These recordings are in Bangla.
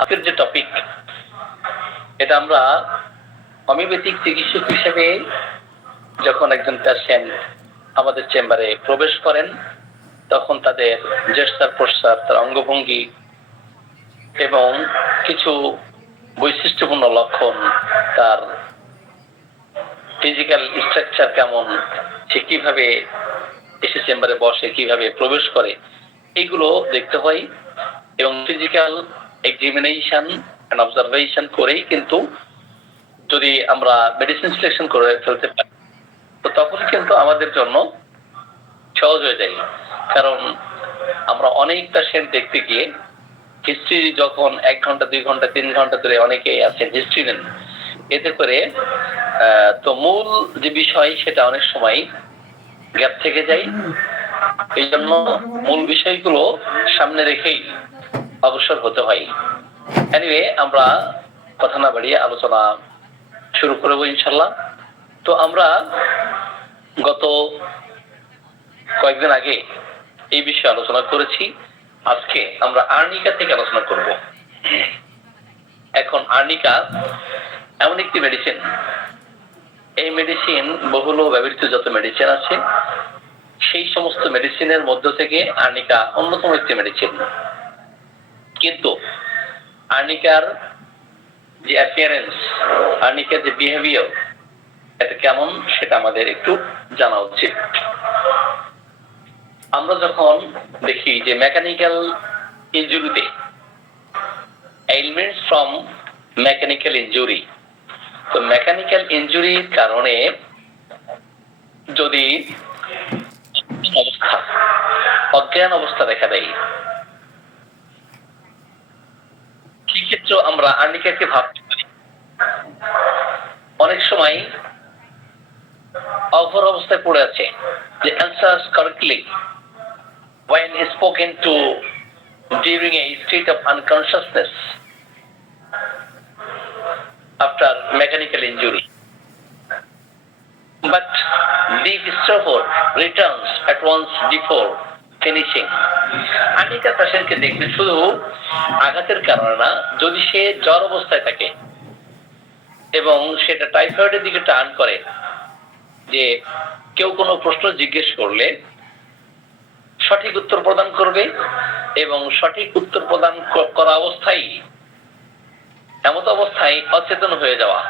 আজকের যে টপিক, এটা আমরা হোমিওপ্যাথিক চিকিৎসক হিসেবে যখন একজন পেশেন্ট আমাদের চেম্বারে প্রবেশ করেন, তখন তাদের জেস্টার প্রস্তার, তার অঙ্গভঙ্গি এবং কিছু বৈশিষ্ট্যপূর্ণ লক্ষণ, তার ফিজিক্যাল স্ট্রাকচার কেমন, সে কিভাবে এসে চেম্বারে বসে, কিভাবে প্রবেশ করে, এগুলো দেখতে হয়। এবং ফিজিক্যাল এক্সামিনেশন এন্ড অবজারভেশন করেই কিন্তু যদি আমরা মেডিসিন সিলেকশন করে ফেলতে পারি, তো তখন কিন্তু আমাদের জন্য সহজ হয়ে যায়। কারণ আমরা অনেক পেশেন্ট দেখতে গিয়ে হিস্ট্রি যখন 1 ঘন্টা 2 ঘন্টা 3 ঘন্টা ধরে অনেকেই আছেন হিস্ট্রি নেন, এতে করে তো মূল যে বিষয় সেটা অনেক সময় গ্যাপ থেকে যায়। এই জন্য মূল বিষয়গুলো সামনে রেখেই অগ্রসর হতে হয়। এনিওয়ে, আমরা কথা না বাড়িয়ে আলোচনা শুরু করবো ইনশাল্লাহ। তো আমরা গত কয়েকদিন আগে এই বিষয়ে আলোচনা করেছি। আজকে আমরা আর্নিকা থেকে আলোচনা করব। এখন আর্নিকা এমন একটি মেডিসিন, এই মেডিসিন বহুল ব্যবহৃত যত মেডিসিন আছে সেই সমস্ত মেডিসিনের মধ্য থেকে আর্নিকা অন্যতম একটি মেডিসিন। কিন্তু আর্নিকার যে অ্যাপিয়ারেন্স, আর্নিকার যে বিহেভিয়ার, এটা কেমন সেটা আমাদের একটু জানা উচিত। আমরা যখন দেখি যে মেকানিক্যাল ইনজুরিতে, এলিমেন্টস ফ্রম মেকানিক্যাল ইনজুরি, তো মেকানিক্যাল ইনজুরির কারণে যদি অজ্ঞান অবস্থা দেখা দেয়, কি ক্ষেত্রে আমরা আর্নিকাকে ভাবতে পারি অনেক সময় অঘোর অবস্থায় পড়ে আছে, যে answers correctly when spoken to during a state of unconsciousness after mechanical injury, but deep stupor returns at once before finishing. Arnica পেশেন্টকে দেখলে শুধু আঘাতের কারণে না, যদি সে জ্বর অবস্থায় থাকে এবং সেটা টাইফয়েডের দিকে টার্ন করে, যে কেউ কোনো প্রশ্ন জিজ্ঞেস করলে সঠিক উত্তর প্রদান করবে এবং সঠিক উত্তর প্রদান করা অবস্থায় এমত অবস্থায় অচেতন হয়ে যাওয়া।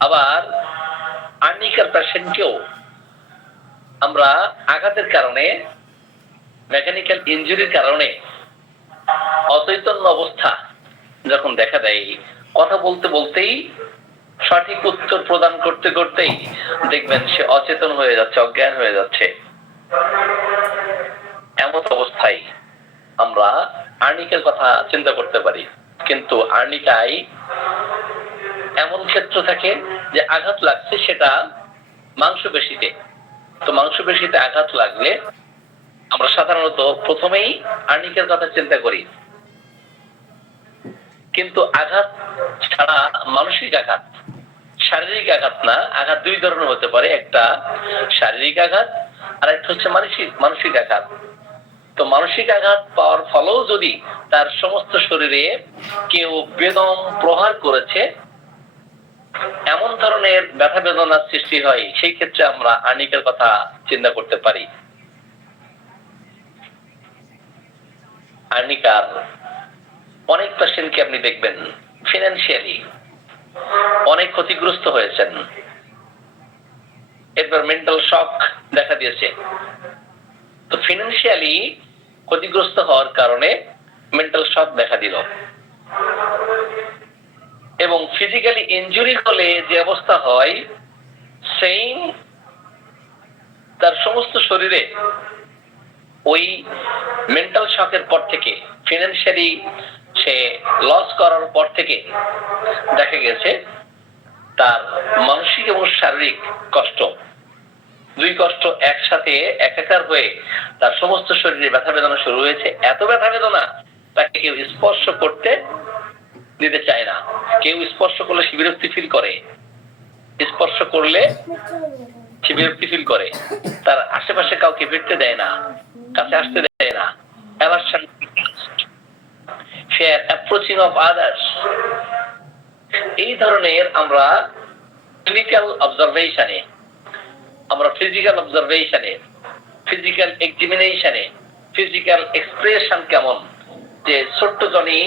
আবার আর্নিকার পেশেন্টকেও আমরা আঘাতের কারণে, মেকানিক্যাল ইনজুরির কারণে অচৈতন্য অবস্থা যখন দেখা দেয়, কথা বলতে বলতেই, সঠিক উত্তর প্রদান করতে করতেই দেখবেন সে অচেতন হয়ে যাচ্ছে, অজ্ঞান হয়ে যাচ্ছে। এমন অবস্থায় আমরা আর্নিকার কথা চিন্তা করতে পারি। কিন্তু আর্নিকায় এমন ক্ষেত্র থাকে যে আঘাত লাগছে সেটা মাংসপেশিতে। তো মাংসপেশিতে আঘাত লাগলে আমরা সাধারণত প্রথমেই আর্নিকার কথা চিন্তা করি। কিন্তু আঘাত ছাড়া মানসিক আঘাত, শারীরিক আঘাত না, আঘাত দুই ধরনের হতে পারে, একটা শারীরিক আঘাত আর একটা হচ্ছে মানসিক আঘাত। তো মানসিক আঘাত পাওয়ার ফলেও যদি তার সমস্ত শরীরে কেউ বেদম প্রহার করেছে, এমন ধরনের ব্যথা বেদনার সৃষ্টি হয়, সেই ক্ষেত্রে আমরা আর্নিকার কথা চিন্তা করতে পারি। আর্নিকার অনেক পেশেন্টকে আপনি দেখবেন ফিনান্সিয়ালি অনেক ক্ষতিগ্রস্ত হয়েছেন, এরপর মেন্টাল শক দেখা দিয়েছে। তো ফিনান্সিয়ালি ক্ষতিগ্রস্ত হওয়ার কারণে মেন্টাল শক দেখা দিল, এবং ফিজিক্যালি ইনজুরি হলে যে অবস্থা হয়, সেই তার সমস্ত শরীরে ওই মেন্টাল শকের পর থেকে, ফিনান্সিয়ালি সে লস করার পর থেকে দেখা গেছে তার মানসিক এবং শারীরিক কষ্ট, দুই কষ্ট একসাথে একাকার হয়ে তার সমস্ত শরীরে ব্যথা বেদনা শুরু হয়েছে। এত ব্যথা বেদনা তাকে কেউ স্পর্শ করতে দিতে চায় না। কেউ স্পর্শ করলে সে বিরক্তি ফিল করে, স্পর্শ করলে সে বিরক্তি ফিল করে, তার আশেপাশে কাউকে ফিরতে দেয় না, কাছে আসতে দেয় না। ফেয়ার অ্যাপ্রোচিং অফ আদার্স, এই ধরনের আমরা ক্লিনিক্যাল অবজারভেশনে, আমরা ফিজিক্যাল অবজারভেশনে, ফিজিক্যাল এক্সামিনেশনে, ফিজিক্যাল এক্সপ্রেশন কেমন, যে ছোট্ট জনি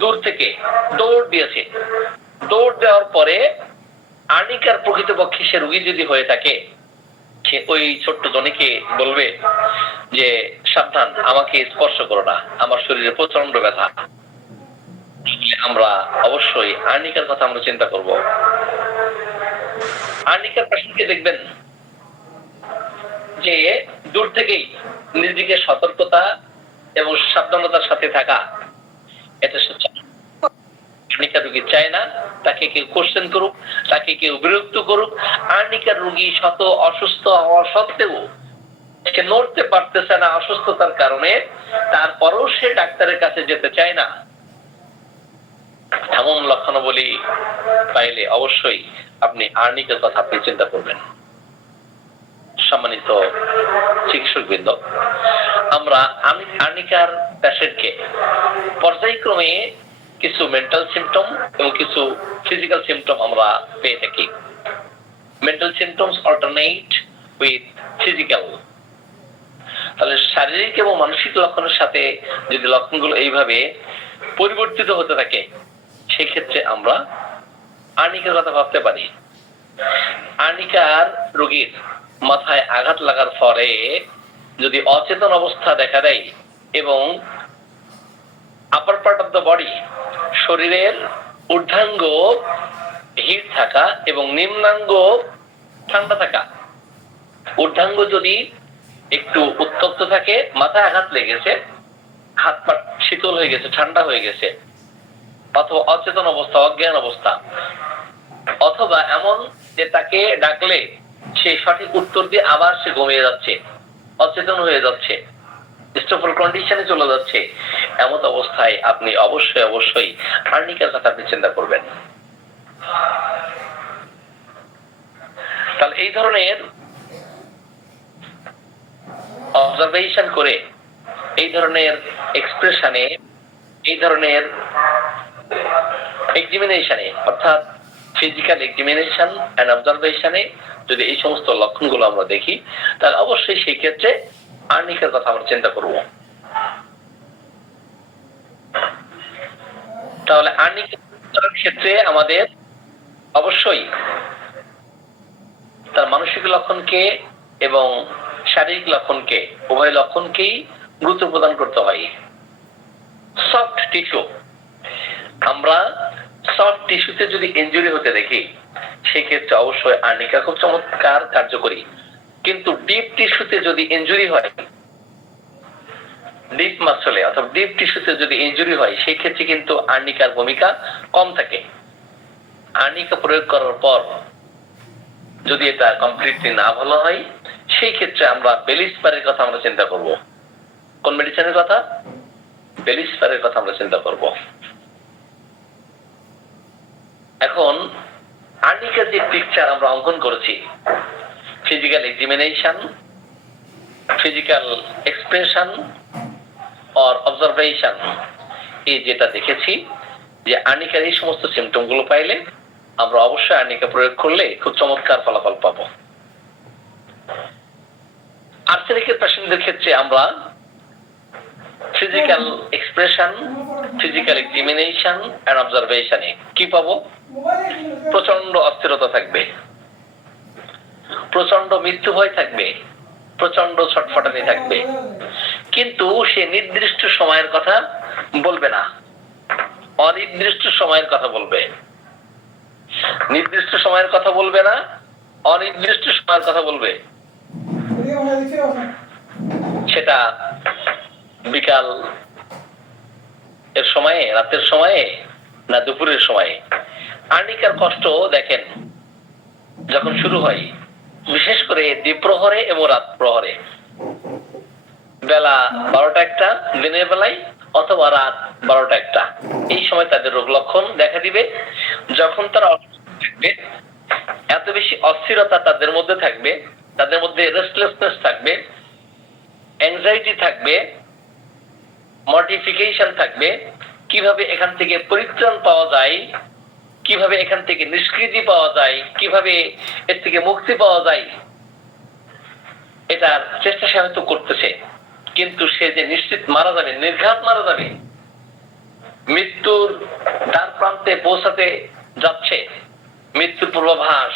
দূর থেকে দৌড় দিয়েছে, দৌড় দেওয়ার পরে আর্নিকার প্রকৃতপক্ষে সে রোগী যদি হয়ে থাকে, সে ওই ছোট্ট জনিকে বলবে যে সাবধান, আমাকে স্পর্শ করো না, আমার শরীরে প্রচন্ড ব্যথা। আমরা অবশ্যই আর্নিকার কথা আমরা চিন্তা করব। আর্নিকার পেশেন্টকে দেখবেন যে দূর থেকেই নিজেকে সতর্কতা এবং সাবধানতার সাথে থাকা, এটা আর্নিকার রোগী চায় না তাকে কেউ কোশ্চেন করুক, তাকে কেউ বিরক্ত করুক। আর্নিকার রোগী শত অসুস্থ হওয়া সত্ত্বেও সে নড়তে পারতেছে না অসুস্থতার কারণে, তারপরও সে ডাক্তারের কাছে যেতে চায় না। এমন লক্ষণাবলী পাইলে অবশ্যই আপনি আর্নিকার কথা আপনি চিন্তা করবেন। সম্মানিত চিকিৎসকবৃন্দ, আমরা আর্নিকার পেশেন্টকে পর্যায়ক্রমে কিছু মেন্টাল সিমটম এবং কিছু ফিজিক্যাল সিমটম আমরা পেয়ে থাকি। Mental symptoms alternate with physical. তাহলে শারীরিক এবং মানসিক লক্ষণের সাথে যদি লক্ষণগুলো এইভাবে পরিবর্তিত হতে থাকে, সেই ক্ষেত্রে আমরা আর্নিকার কথা ভাবতে পারি। আর্নিকার রোগীর মাথায় আঘাত লাগার পরে যদি অচেতন অবস্থা দেখা দেয় এবং আপার পার্ট অফ দ্য বডি, শরীরের ঊর্ধ্বাঙ্গ হিট থাকা এবং নিম্নাঙ্গ ঠান্ডা থাকা, ঊর্ধ্বাঙ্গ যদি একটু উত্তপ্ত থাকে, মাথায় আঘাত লেগেছে, হাত পা শীতল হয়ে গেছে, ঠান্ডা হয়ে গেছে, অথবা অচেতন অবস্থা, অজ্ঞান অবস্থা, অথবা এমন যে তাকে ডাকলে সে সঠিক উত্তর দিয়ে আবার সে ঘুমিয়ে যাচ্ছে, অচেতন হয়ে যাচ্ছে, স্টেবল কন্ডিশনে চলে যাচ্ছে, এমন অবস্থায় আপনি অবশ্যই আর্নিকার কথা আপনি চিন্তা করবেন। তাহলে এই ধরনের অবজারভেশন করে, এই ধরনের এক্সপ্রেশনে, এই ধরনের এক্সামিনেশনে, অর্থাৎ ফিজিক্যাল এক্সামিনেশন এন্ড অবজারভেশনে যদি এই সমস্ত লক্ষণগুলো আমরা দেখি, তাহলে অবশ্যই সেই ক্ষেত্রে আর্নিকার কথা আমরা চিন্তা করব। তাহলে আর্নিকার ক্ষেত্রে আমাদের অবশ্যই তার মানসিক লক্ষণকে এবং শারীরিক লক্ষণকে, উভয় লক্ষণকেই গুরুত্ব প্রদান করতে হয়। সফট টিস্যু, আমরা সফট টিস্যুতে যদি ইনজুরি হতে দেখি, সেক্ষেত্রে অবশ্যই আর্নিকা খুব চমৎকার কার্যকরী। কিন্তু ডিপ টিস্যুতে যদি ইনজুরি হয়, ডিপ মাসলে অথবা ডিপ টিস্যুতে যদি ইনজুরি হয়, সেই ক্ষেত্রে কিন্তু আর্নিকার ভূমিকা কম থাকে। আর্নিকা প্রয়োগ করার পর যদি এটা কমপ্লিটলি না ভালো হয়, সেই ক্ষেত্রে আমরা বেলিস্পারের কথা আমরা চিন্তা করব। কোন মেডিসিনের কথা? বেলিস্পারের কথা আমরা চিন্তা করব। এখন আর্নিকার যে পিকচার আমরা অঙ্কন করেছি, physical examination, physical expression or observation, এই যেটা দেখেছি যে আর্নিকার এই সমস্ত সিমটম গুলো পাইলে আমরা অবশ্যই আর্নিকা প্রয়োগ করলে খুব চমৎকার ফলাফল পাবো। আর্সেনিকের পেশেন্টদের ক্ষেত্রে আমরা physical expression, physical examination and অবজারভেশনে কি পাবো? প্রচন্ড অস্থিরতা থাকবে, প্রচন্ড মৃত্যু ভয় থাকবে, প্রচন্ড ছটফটানি থাকবে, কিন্তু সে নির্দিষ্ট সময়ের কথা বলবে না, অনির্দিষ্ট সময়ের কথা বলবে। নির্দিষ্ট সময়ের কথা বলবে না, অনির্দিষ্ট সময়ের কথা বলবে। সেটা বিকাল এর সময়ে, রাতের সময়ে, না দুপুরের সময়ে। আর্নিকার কষ্ট দেখেন যখন শুরু হয়, বিশেষ করে দ্বিপ্রহরে এবং রাত প্রহরে, বেলা 12টা-1টা দিনের বেলায় অথবা রাত 12টা-1টা, এই সময় তাদের রোগ লক্ষণ দেখা দিবে। যখন তারা অসুস্থ থাকবে, এত বেশি অস্থিরতা তাদের মধ্যে থাকবে, তাদের মধ্যে রেস্টলেসনেস থাকবে, অ্যাংজাইটি থাকবে, মর্টিফিকেশন থাকবে, কিভাবে এখান থেকে পরিত্রাণ পাওয়া যায়, কিভাবে এখান থেকে নিষ্কৃতি পাওয়া যায়, কিভাবে এর থেকে মুক্তি পাওয়া যায়, এটার চেষ্টা সে হয়তো করতেছে। কিন্তু সে যে নিশ্চিত মারা যাবে, নির্ঘাত মারা যাবে, মৃত্যুর দ্বার প্রান্তে পৌঁছাতে যাচ্ছে, মৃত্যুর পূর্বাভাস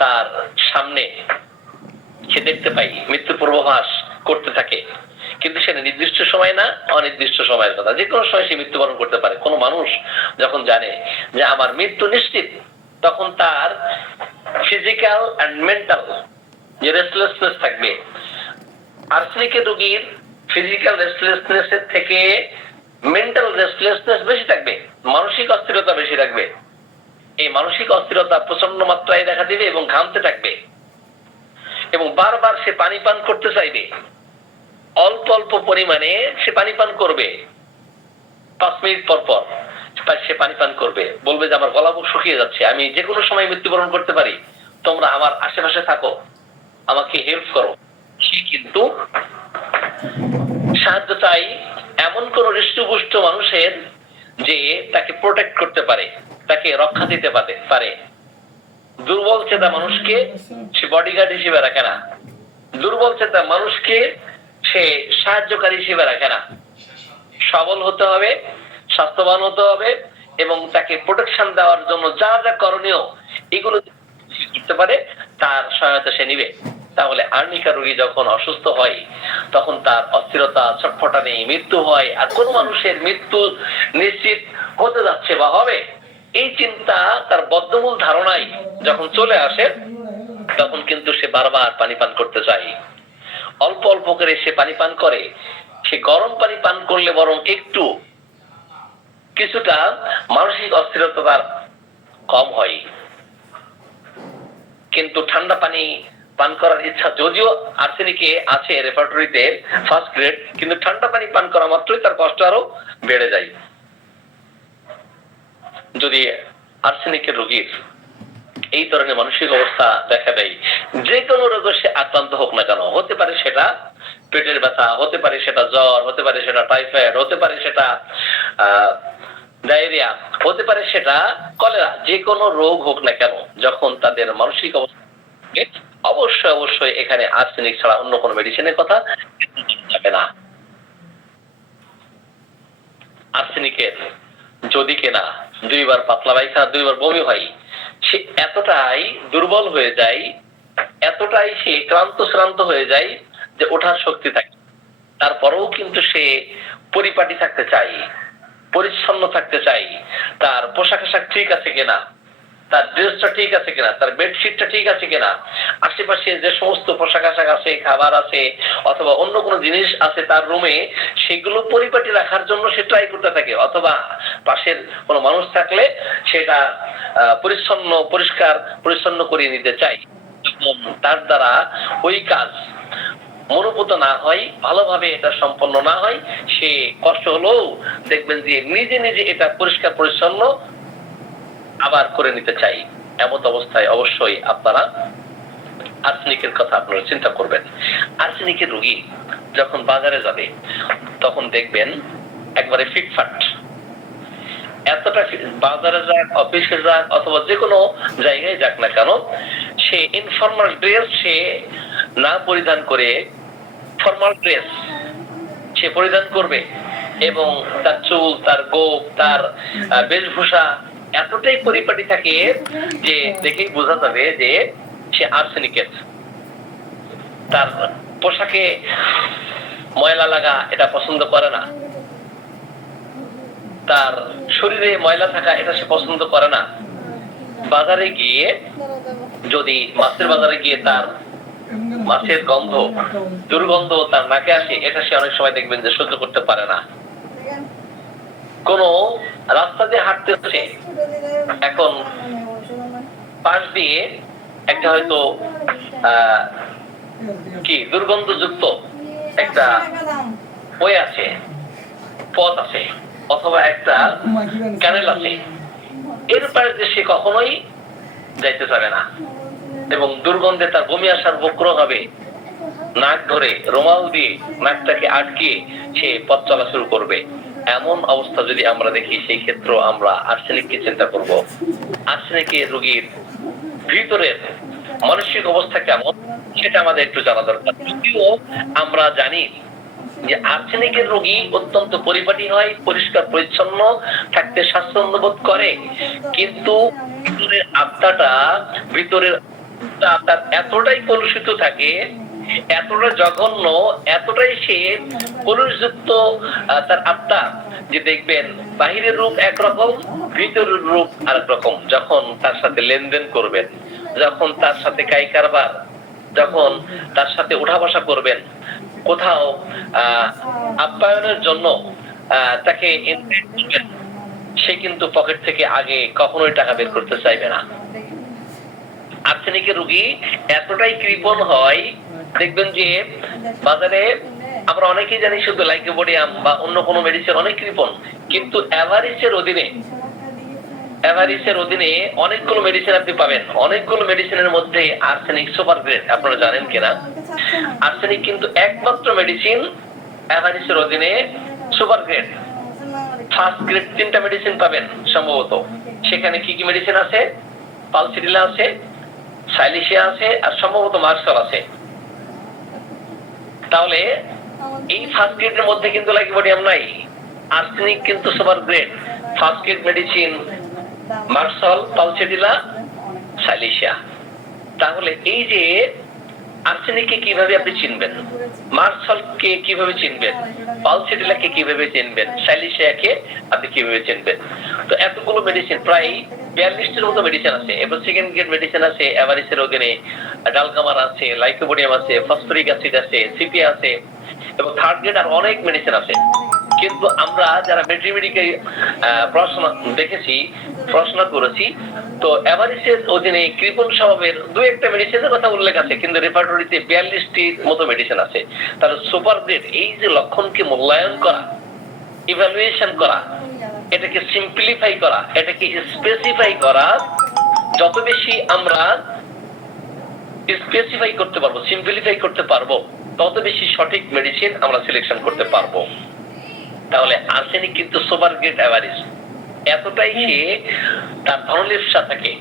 তার সামনে সে দেখতে পাই, মৃত্যুর পূর্বাভাস করতে থাকে। কিন্তু সেটা নির্দিষ্ট সময় না, অনির্দিষ্ট সময়ের কথা, যে কোনো সময় সে মৃত্যুবরণ করতে পারে। কোনো মানুষ যখন জানে যে আমার মৃত্যু নিশ্চিত, তখন তার ফিজিক্যাল এন্ড মেন্টাল যে রেস্টলেসনেস থাকবে, আর্সেনিকের রোগীর ফিজিক্যাল রেস্টলেসনেস এর থেকে মেন্টাল রেস্টলেসনেস বেশি থাকবে, মানসিক অস্থিরতা বেশি থাকবে। এই মানসিক অস্থিরতা প্রচন্ড মাত্রায় দেখা দিবে এবং ঘামতে থাকবে, এবং বারবার সে পানি পান করতে চাইবে, অল্প অল্প পরিমাণে সে পানি পান করবে, 5 মিনিট পর পর সে পানি পান করবে, বলবে যে আমার গলা বুক শুকিয়ে যাচ্ছে, আমি যে কোনো সময় মৃত্যুবরণ করতে পারি, তোমরা আমার আশেপাশে থাকো, আমাকে হেল্প করো। সে কিন্তু সাহায্য চাই এমন কোন হৃষ্টপুষ্ট মানুষের যে তাকে প্রোটেক্ট করতে পারে, তাকে রক্ষা দিতে পারে। দুর্বল চেতা মানুষকে সে বডিগার্ড হিসেবে রাখে না, দুর্বল চেতা মানুষকে সে সাহায্যকারী হিসেবে রাখে না। সবল হতে হবে, স্বাস্থ্যবান হতে হবে, এবং তাকে প্রোটেকশন দেওয়ার জন্য যা যা করণীয় এগুলো করতে পারে, তার সহায়তা সে নিবে। তাহলে আর্নিকা রোগী যখন অসুস্থ হয়, তখন তার অস্থিরতা, ছটফটানি, মৃত্যু হয়, আর কোন মানুষের মৃত্যু নিশ্চিত হতে যাচ্ছে বা হবে, এই চিন্তা তার বদ্ধমূল ধারণায় যখন চলে আসে, তখন কিন্তু সে বারবার পানি পান করতে চায়। অল্প অল্প করে সে পানি পান করে। সে গরম পানি পান করলে বরং একটু কিছুটা মানসিক অস্থিরতা তার কম হয়, কিন্তু ঠান্ডা পানি পান করার ইচ্ছা যদিও আর্সেনিকে আছে রেপার্টরিতে ফার্স্ট গ্রেড, কিন্তু ঠান্ডা পানি পান করা মাত্রই তার কষ্ট আরো বেড়ে যায়। যদি আর্সেনিকের রোগীর এই ধরনের মানসিক অবস্থা দেখা দেয়, যে কোনো রোগে সে আক্রান্ত হোক না কেন, হতে পারে সেটা পেটের ব্যথা, হতে পারে সেটা জ্বর, হতে পারে সেটা টাইফয়েড, হতে পারে সেটা ডায়রিয়া, হতে পারে সেটা কলেরা, যে কোনো রোগ হোক না কেন, যখন তাদের মানসিক অবস্থা অবশ্যই অবশ্যই এখানে আর্সেনিক ছাড়া অন্য কোনো মেডিসিনের কথা যাবে না। আর্সেনিকের যদি কেনা 2 বার পাতলা পায়খানা, 2 বার বমি হয়, সে এতটাই দুর্বল হয়ে যায়, এতটাই সে ক্লান্ত শ্রান্ত হয়ে যায় যে ওঠার শক্তি থাকে। তারপরেও কিন্তু সে পরিপাটি থাকতে চায়, পরিচ্ছন্ন থাকতে চায়, তার পোশাক আশাক ঠিক আছে কিনা, তার ড্রেসটা ঠিক আছে কিনা, তার বেডশিটটা ঠিক আছে কিনা, আশেপাশে যে সমস্ত পোশাক আশাক আছে, খাবার আছে, অথবা অন্য কোনো জিনিস আছে তার রুমে, সেগুলো পরিপাটি রাখার জন্য সে ট্রাই করতে থাকে, অথবা পাশের কোনো মানুষ থাকলে সেটা পরিচ্ছন্ন পরিষ্কার পরিচ্ছন্ন করিয়ে নিতে চায়। তার দ্বারা ওই কাজ মনোপুত না হয়, ভালোভাবে এটা সম্পন্ন না হয়, সে কষ্ট হলেও দেখবেন যে নিজে নিজে এটা পরিষ্কার পরিচ্ছন্ন আবার করে নিতে চাই। এমন অবস্থায় অবশ্যই আপনারা আর্সেনিকের কথা আপনারা চিন্তা করবেন। আর্সেনিকের রোগী যখন বাজারে যাবে, তখন দেখবেন একবারে ফিটফাট, এতটা বাজারে যাক, অফিসে যাক, অথবা যে কোনো জায়গায় যাক না কেন, সে ইনফর্মাল ড্রেস সে না পরিধান করে ফর্মাল ড্রেস সে পরিধান করবে, এবং তার চুল, তার গোপ, তার বেশভূষা এতটাই পরিপাটি থাকে যে দেখেই বোঝা যাবে যে সে আর্সেনিকের। তার পোশাকে ময়লা লাগা এটা পছন্দ করে না, তার শরীরে ময়লা থাকা এটা সে পছন্দ করে না। বাজারে গিয়ে যদি মাছের বাজারে গিয়ে তার মাছের গন্ধ, দুর্গন্ধ তার নাকে আসে, এটা সে অনেক সময় দেখবেন যে সহ্য করতে পারে না। কোন রাস্তা দিয়ে হাঁটতেছে, এখন পাশ দিয়ে একটা হয়তো কি দুর্গন্ধযুক্ত একটা ওয়ে আছে, পথ আছে, অথবা একটা ক্যানেল আছে, এর পারে যে সে কখনোই যাইতে চাবে না, এবং দুর্গন্ধে তার বমি আসার উপক্রম হবে। নাক ধরে রুমাল দিয়ে নাকটাকে আটকে সে পথ চলা শুরু করবে। এমন অবস্থা যদি আমরা দেখি, সেই ক্ষেত্রে আমরা আর্সেনিককে চিন্তা করব। আর্সেনিকের রোগীর ভিতরের মানসিক অবস্থা কেমন সেটা আমাদের একটু জানা দরকার। যদিও আমরা জানি যে আর্সেনিকের রোগী অত্যন্ত পরিপাটি হয়, পরিষ্কার পরিচ্ছন্ন থাকতে স্বাচ্ছন্দ্য বোধ করে, কিন্তু ভিতরের আত্মাটা, ভিতরের তার এতটাই কলুষিত থাকে, এতটা জঘন্য, এতটাই সে কলুষযুক্ত তার আত্মা, যে দেখবেন বাহিরের রূপ একরকম, ভিতরের রূপ আরেক রকম। যখন তার সাথে লেনদেন করবেন, যখন তার সাথে কাই কারবার, যখন তার সাথে উঠা বসা করবেন, কোথাও আপ্যায়নের জন্য তাকে ইনভাইট করবেন, সে কিন্তু পকেট থেকে আগে কখনোই টাকা বের করতে চাইবে না। আর্সেনিকের রোগী এতটাই কৃপণ হয়, দেখবেন যে বাজারে আমরা অনেকেই জানি শুধু লাইকোপোডিয়াম বা অন্য কোনো মেডিসিন অনেক কৃপণ, কিন্তু এভারিসের অধীনে অনেকগুলো মেডিসিন আপনি পাবেন। অনেকগুলো মেডিসিনের মধ্যে আর্সেনিক সুপার গ্রেড, আপনারা জানেন কিনা? আর্সেনিক কিন্তু একমাত্র মেডিসিন এভারিসের অধীনে সুপার গ্রেড। ফার্স্ট গ্রেড 3টা মেডিসিন পাবেন সম্ভবত। সেখানে কি কি মেডিসিন আছে? পালসিডিলা আছে, সাইলিশিয়া আছে, আর সম্ভবত মার্শাল আছে। তাহলে এই ফার্স্ট গ্রেডের মধ্যে কিন্তু লাইকোপোডিয়াম নাই। আর্সেনিক কিন্তু super grade. First grade medicine মার্শাল, পালসিডিলা, সাইলিশিয়া। তাহলে এই যে আর্সেনিককে কিভাবে আপনি চিনবেন, মার্শালকে কিভাবে চিনবেন, পালসিডিলাকে কিভাবে চিনবেন, সাইলিশিয়াকে আপনি কিভাবে চিনবেন? তো এতগুলো মেডিসিন, প্রায় 42টির মতো মেডিসিন আছে। এবার সেকেন্ড গ্রেড মেডিসিন আছে এভারিসের অধীনে, ডালকামার আছে, লাইকোপোডিয়াম আছে, ফসফরিক অ্যাসিড আছে, সিপিয়া আছে, এবং থার্ড গ্রেড আর অনেক মেডিসিন আছে। কিন্তু আমরা যারা ভেটেরিনারি পড়াশোনা দেখেছি, পড়াশোনা করেছি, তো এভারিসের অধীনে কৃপণ স্বভাবের 2-1টা মেডিসিনের কথা উল্লেখ আছে, কিন্তু রেপার্টরিতে 42টির মতো মেডিসিন আছে। তাহলে সুপার গ্রেড, এই যে লক্ষণকে মূল্যায়ন করা, ইভ্যালুয়েশন করা, এটাকে সিম্পলিফাই করা, এটাকে স্পেসিফাই করা, যত বেশি আমরা স্পেসিফাই করতে পারবো, সিম্পলিফাই করতে পারবো, তত বেশি সঠিক মেডিসিন আমরা সিলেকশন করতে পারবো। তাহলে আর্সেনিক কিন্তু সুপার গ্রেড এভারিস। এতটাই সে তার ধনলিপ্সা থাকে,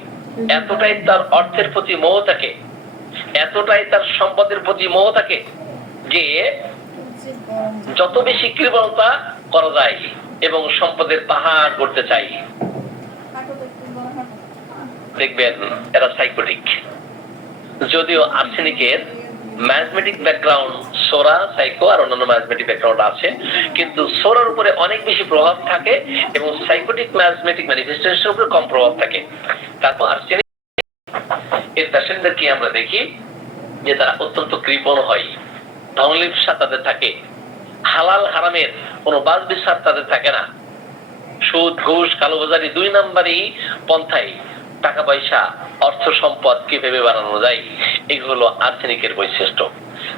এতটাই তার অর্থের প্রতি মোহ থাকে, এতটাই তার সম্পদের প্রতি মোহ থাকে, যে যত বেশি কৃপণতা করা যায় এবং সম্পদের পাহাড় করতে চাই। দেখবেন এরা সাইকোটিক। যদিও আর্সেনিকের ম্যাথমেটিক ব্যাকগ্রাউন্ড, সোরা, সাইকো আর অন্যান্য ম্যাথমেটিক ব্যাকগ্রাউন্ড আছে, কিন্তু সোরার উপরে অনেক বেশি প্রভাব থাকে এবং সাইকোটিক ম্যাথমেটিক ম্যানিফেস্টেশনের উপরে কম প্রভাব থাকে। তারপর আর্সেনিক এর পেশেন্টদেরকে আমরা দেখি যে তারা অত্যন্ত কৃপণ হয়, ধনলিপ্সা তাদের থাকে, হালাল হারামের কোনো বাজ বিচার তাদের থাকে না, সুদ, ঘুষ, কালোবাজারি 2 নাম্বারই পন্থায় টাকা পয়সা, অর্থ সম্পদ কিভাবে বানানো যায়, এগুলো আর্সেনিকের বৈশিষ্ট্য।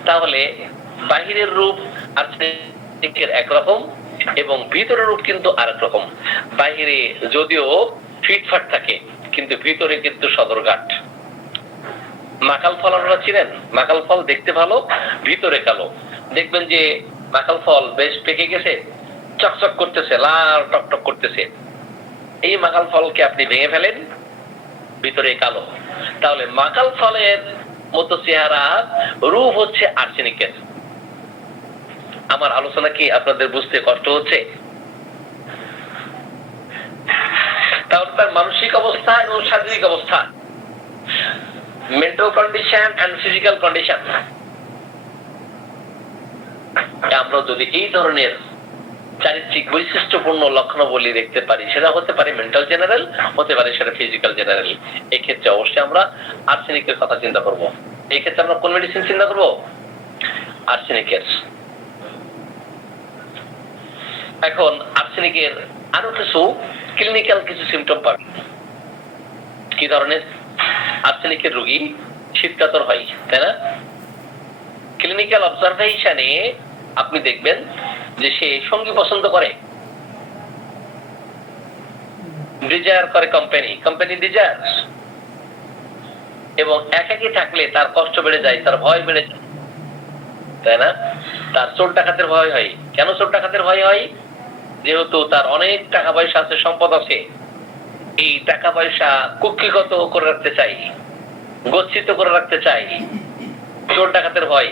তাহলে বাহিরের রূপ আর্সেনিকের একরকম এবং ভিতরের রূপ কিন্তু আরেক রকম। বাহিরে যদিও ফিটফাট থাকে, কিন্তু ভিতরে কিন্তু সদরঘাট। মাকাল ফল আপনারা চিনেন? মাকাল ফল দেখতে ভালো, ভিতরে কালো। দেখবেন যে মাকাল ফল বেশ পেকে গেছে, চকচক করতেছে, লাল টকটক করতেছে। এই মাকাল ফলকে আপনি ভেঙে ফেলেন, ভিতরে কালো। তাহলে মাকাল ফলের মতো চেহারা রূপ হচ্ছে আর্সেনিকের। আমার আলোচনা কি আপনাদের বুঝতে কষ্ট হচ্ছে? তাহলে তার মানসিক অবস্থা এবং শারীরিক অবস্থা, mental condition and physical condition, আমরা যদি এই ধরনের চারিত্রিক বৈশিষ্ট্যপূর্ণ লক্ষণাবলী দেখতে পারি, সেটা হতে পারে মেন্টাল জেনারেল, হতে পারে সেটা ফিজিক্যাল জেনারেল। এই ক্ষেত্রে অবশ্যই আমরা আর্সেনিকের কথা চিন্তা করব। এই ক্ষেত্রে আমরা কোন মেডিসিন চিন্তা করব? আর্সেনিকের। এখন আর্সেনিকের আরো কিছু ক্লিনিক্যাল কিছু সিমটম পাবেন। কি ধরনের? আর্সেনিকের রোগী শীতকাতর হয়, তাই না? ক্লিনিক্যাল অবজারভেশনে আপনি দেখবেন যে সে সঙ্গী পছন্দ করে, ডিজায়ার করে কোম্পানি ডিজায়ার, এবং একাকী থাকলে তার কষ্ট বেড়ে যায়, তার ভয় বেড়ে যায়, তাই না? তার চোর ডাকাতের ভয় হয়। কেন চোর ডাকাতের ভয় হয়? যেহেতু তার অনেক টাকা পয়সা আছে, সম্পদ আছে, এই টাকা পয়সা কুক্ষিগত করে রাখতে চাই, গচ্ছিত করে রাখতে চাই, চোর ডাকাতের ভয়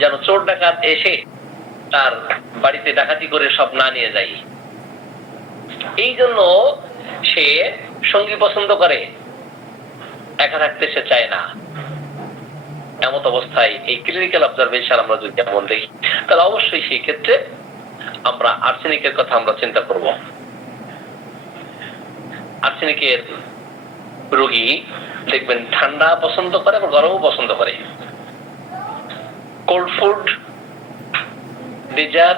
যেন চোর ডাকাত এসে তার বাড়িতে ডাকাতি করে সব না নিয়ে যায়। এই জন্য সে সঙ্গী পছন্দ করে, একা থাকতে সে চায় না। এমত অবস্থায় এই ক্লিনিক্যাল অবজারভেশন আমরা যদি যেমন দেখি, তাহলে অবশ্যই সেই ক্ষেত্রে আমরা আর্সেনিকের কথা আমরা চিন্তা করব। আর্সেনিকের রোগী দেখবেন ঠান্ডা পছন্দ করে, আবার গরমও পছন্দ করে। Cold food desire,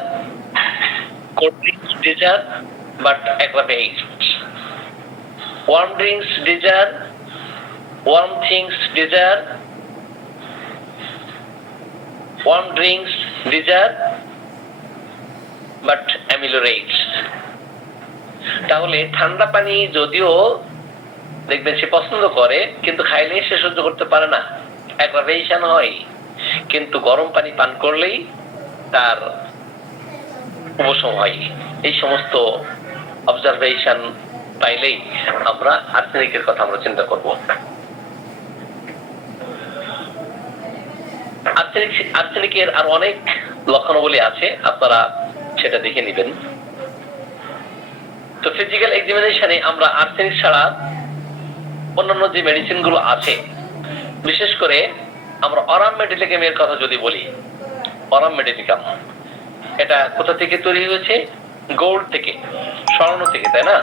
cold drinks desire, but aggravate. Warm drinks desire, warm things desire, warm drinks desire, but ameliorates. তাহলে ঠান্ডা পানি যদিও দেখবেন সে পছন্দ করে, কিন্তু খাইলে সে সহ্য করতে পারে না, অ্যাগ্রাভেশন হয়। কিন্তু গরম পানি পান করলেই তার উপশম হয়। এই সমস্ত অবজারভেশন পাইলেই আমরা আর্সেনিকের কথা আমরা চিন্তা করব। আর্সেনিকের আর অনেক লক্ষণাবলী আছে, আপনারা সেটা দেখে নেবেন। তো ফিজিক্যাল এক্সামিনেশনে আমরা আর্সেনিক ছাড়া অন্যান্য যে মেডিসিন গুলো আছে, বিশেষ করে আমরা অরাম মেডিলিকামের কথা যদি বলি, অরাম মেডিলিকাম এটা কোথা থেকে তৈরি হয়েছে? গোল্ড থেকে, স্বর্ণ থেকে, তাই না?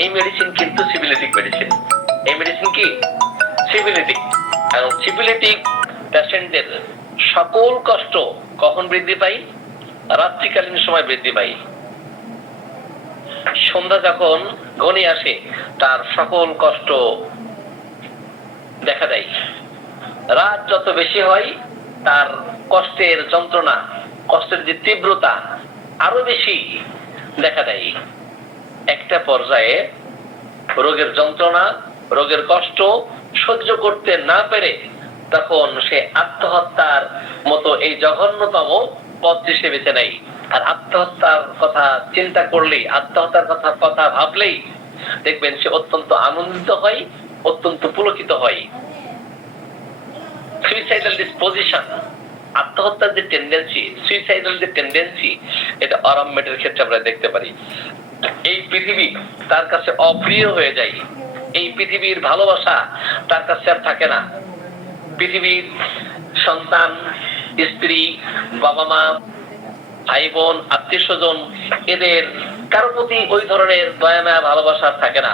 এই মেডিসিন কিন্তু সিফিলিটিক মেডিসিন। এই মেডিসিন কি সিফিলিটিক, এবং সিফিলিটিক পেশেন্টদের সকল কষ্ট কখন বৃদ্ধি পায়? রাত্রিকালীন সময় বৃদ্ধি পায়। সন্ধ্যা যখন ঘনিয়ে আসে তার সকল কষ্ট দেখা দেয়। রাত যত বেশি হয় তার কষ্টের যন্ত্রণা, কষ্টের যে তীব্রতা আরো বেশি দেখা দেয়। একটা পর্যায়ে রোগের যন্ত্রণা, রোগের কষ্ট সহ্য করতে না পেরে তখন সে আত্মহত্যার মতো এই জঘন্যতম পথটি সে বেছে নেয়। আর আত্মহত্যার কথা চিন্তা করলেই, আত্মহত্যার কথা ভাবলেই দেখবেন সে অত্যন্ত আনন্দিত হয়, অত্যন্ত পুলকিত হয়। সুইসাইডাল ডিসপোজিশন, আত্মহত্যার যে টেন্ডেন্সি, সুইসাইডাল যে টেন্ডেন্সি, এটা আরাম মেডের ক্ষেত্রে আমরা দেখতে পারি। এই পৃথিবী তার কাছে অপ্রিয় হয়ে যায়, এই পৃথিবীর ভালোবাসা তার কাছে আর থাকে না। পৃথিবীর সন্তান, স্ত্রী, বাবা মা, ভাই বোন, আত্মীয় স্বজন, এদের কারো প্রতি ওই ধরনের দয়া মায়া ভালোবাসা থাকে না,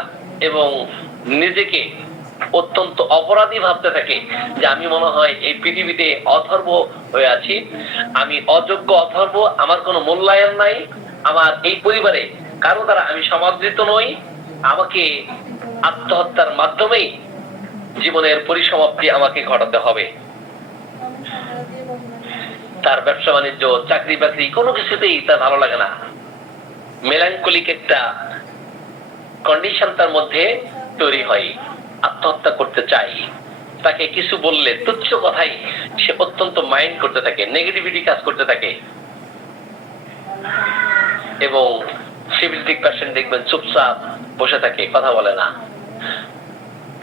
এবং নিজেকে অত্যন্ত অপরাধী ভাবতে থাকে যে আমি মনে হয় এই পৃথিবীতে অথর্ব হয়ে আছি, আমি অযোগ্য অথর্ব, আমার কোনো মূল্যায়ন নাই, আমার এই পরিবারে কারো দ্বারা আমি সমাদৃত নই, আমাকে আত্মহত্যার মাধ্যমেই জীবনের পরিসমাপ্তি আমাকে ঘটাতে হবে। তার ব্যবসা বাণিজ্য, চাকরি বাকরি কোনো কিছুতেই তার ভালো লাগে না। মেলাঙ্কলিক একটা কন্ডিশন তার মধ্যে তৈরি হয়, আত্মহত্যা করতে চাই। তাকে কিছু বললে তুচ্ছ কথাই সে অত্যন্ত মাইন্ড করতে থাকে, নেগেটিভিটি কাজ করতে থাকে। এবং সিফিলিটিক পেশেন্ট দেখবেন চুপচাপ বসে থাকে, কথা বলে না।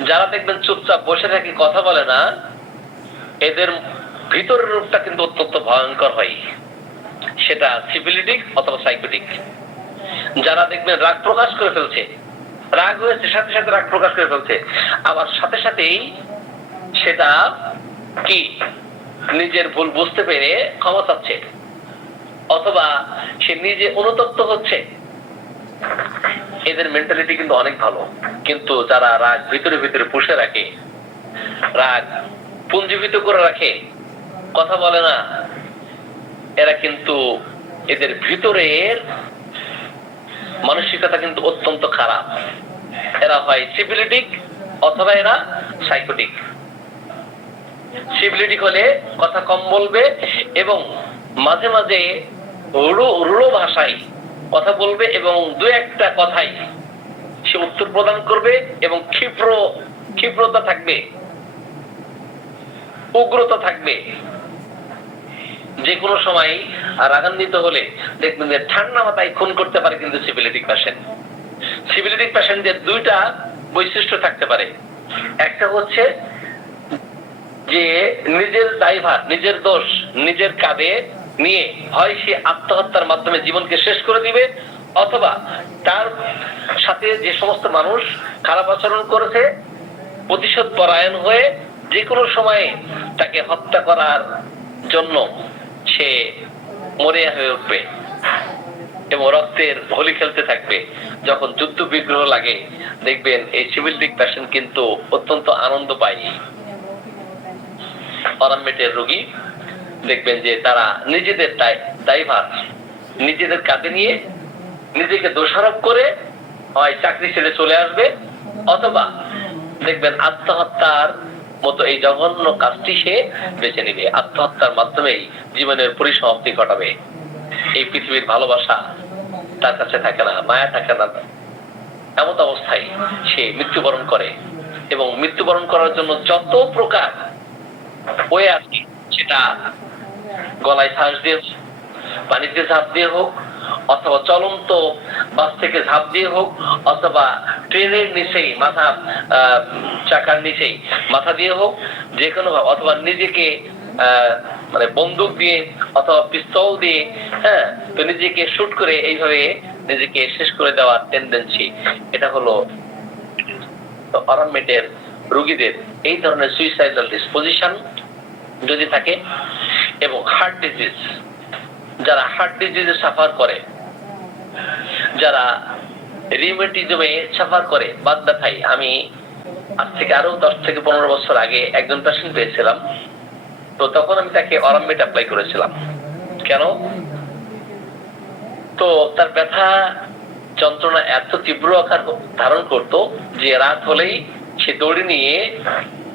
যারা দেখবেন চুপচাপ বসে থাকে, কথা বলে না, এদের ভিতরের রূপটা কিন্তু অত্যন্ত ভয়ঙ্কর হয়, সেটা সিফিলিটিক অথবা সাইকোটিক। যারা দেখবেন রাগ প্রকাশ করে ফেলছে, রাগ হয়েছে সাথে সাথে রাগ প্রকাশ করে ফেলছে, আবার সাথে সাথেই সেটা কি নিজের ভুল বুঝতে পেরে ক্ষমা চাচ্ছে, অথবা সে নিজে অনুতপ্ত হচ্ছে, এদের মেন্টালিটি কিন্তু অনেক ভালো। কিন্তু যারা রাগ ভিতরে ভিতরে পুষে রাখে, রাগ পুঞ্জীভূত করে রাখে, কথা বলে না, এরা কিন্তু এদের ভিতরের মানসিকতা কিন্তু অত্যন্ত খারাপ। এরা হয় সিফিলিটিক অথবা এরা সাইকোটিক। সিফিলিটিক হলে কথা কম বলবে এবং মাঝে মাঝে রূঢ় ভাষায় কথা বলবে, এবং দু একটা কথাই সে উত্তর প্রদান করবে, এবং ক্ষিপ্রতা থাকবে, উগ্রতা থাকবে। যে কোনো সময় রাগান্বিত হলে দেখবেন যে ঠান্ডা মাথায় খুন করতে পারে কিন্তু সিফিলিটিক পেশেন্ট। সিফিলিটিক পেশেন্টদের দুইটা বৈশিষ্ট্য থাকতে পারে। একটা হচ্ছে যে নিজের দায়ভার, নিজের দোষ নিজের কাঁধে নিয়ে হয় সে আত্মহত্যার মাধ্যমে জীবনকে শেষ করে দিবে, অথবা তার সাথে যে সমস্ত মানুষ খারাপ আচরণ করেছে প্রতিশোধ পরায়ণ হয়ে যে কোনো সময়ে তাকে হত্যা করার জন্য সে মরিয়া হয়ে উঠবে এবং রক্তের হোলি খেলতে থাকবে। যখন যুদ্ধ বিগ্রহ লাগে দেখবেন এই সিফিলিটিক পেশেন্ট কিন্তু অত্যন্ত আনন্দ পায়। অরামমেটের রোগী দেখবেন যে তারা নিজেদের দায়ভার নিজেদের কাঁধে নিয়ে নিজেকে দোষারোপ করে হয় চাকরি ছেড়ে চলে আসবে, অথবা দেখবেন আত্মহত্যার মতো এই জঘন্য কাজটি সে বেছে নেবে। আত্মহত্যার মাধ্যমেই জীবনের পরিসমাপ্তি ঘটাবে। এই পৃথিবীর ভালোবাসা তার কাছে থাকে না, মায়া থাকে না, এমন অবস্থায় সে মৃত্যুবরণ করে। এবং মৃত্যুবরণ করার জন্য যত প্রকার ওয়ে আছে, সেটা গলায় ফাঁস দিয়ে, পানিতে ঝাঁপ দিয়ে হোক, অথবা চলন্ত বাস থেকে ঝাঁপ দিয়ে হোক, অথবা ট্রেনের নিচেই মাথা, চাকার নিচেই মাথা দিয়ে হোক, যে কোনো ভাবে, অথবা নিজেকে মানে বন্দুক দিয়ে অথবা পিস্তল দিয়ে, তো নিজেকে শুট করে এইভাবে নিজেকে শেষ করে দেওয়ার টেন্ডেন্সি, এটা হলো অরামমেটের রোগীদের এই ধরনের সুইসাইডাল ডিসপোজিশন যদি থাকে। এবং হার্ট ডিজিজ, যারা হার্ট ডিজিজে সাফার করে, যারা রিউমেটিজমে সাফার করে, বাত ব্যথায়, আমি আজ থেকে আরো 10 থেকে 15 বছর আগে একজন পেশেন্ট পেয়েছিলাম। তো তখন আমি তাকে অরামমেট অ্যাপ্লাই করেছিলাম। কেন? তো তার ব্যথা যন্ত্রণা এত তীব্র আকার ধারণ করত যে রাত হলেই সে দড়ি নিয়ে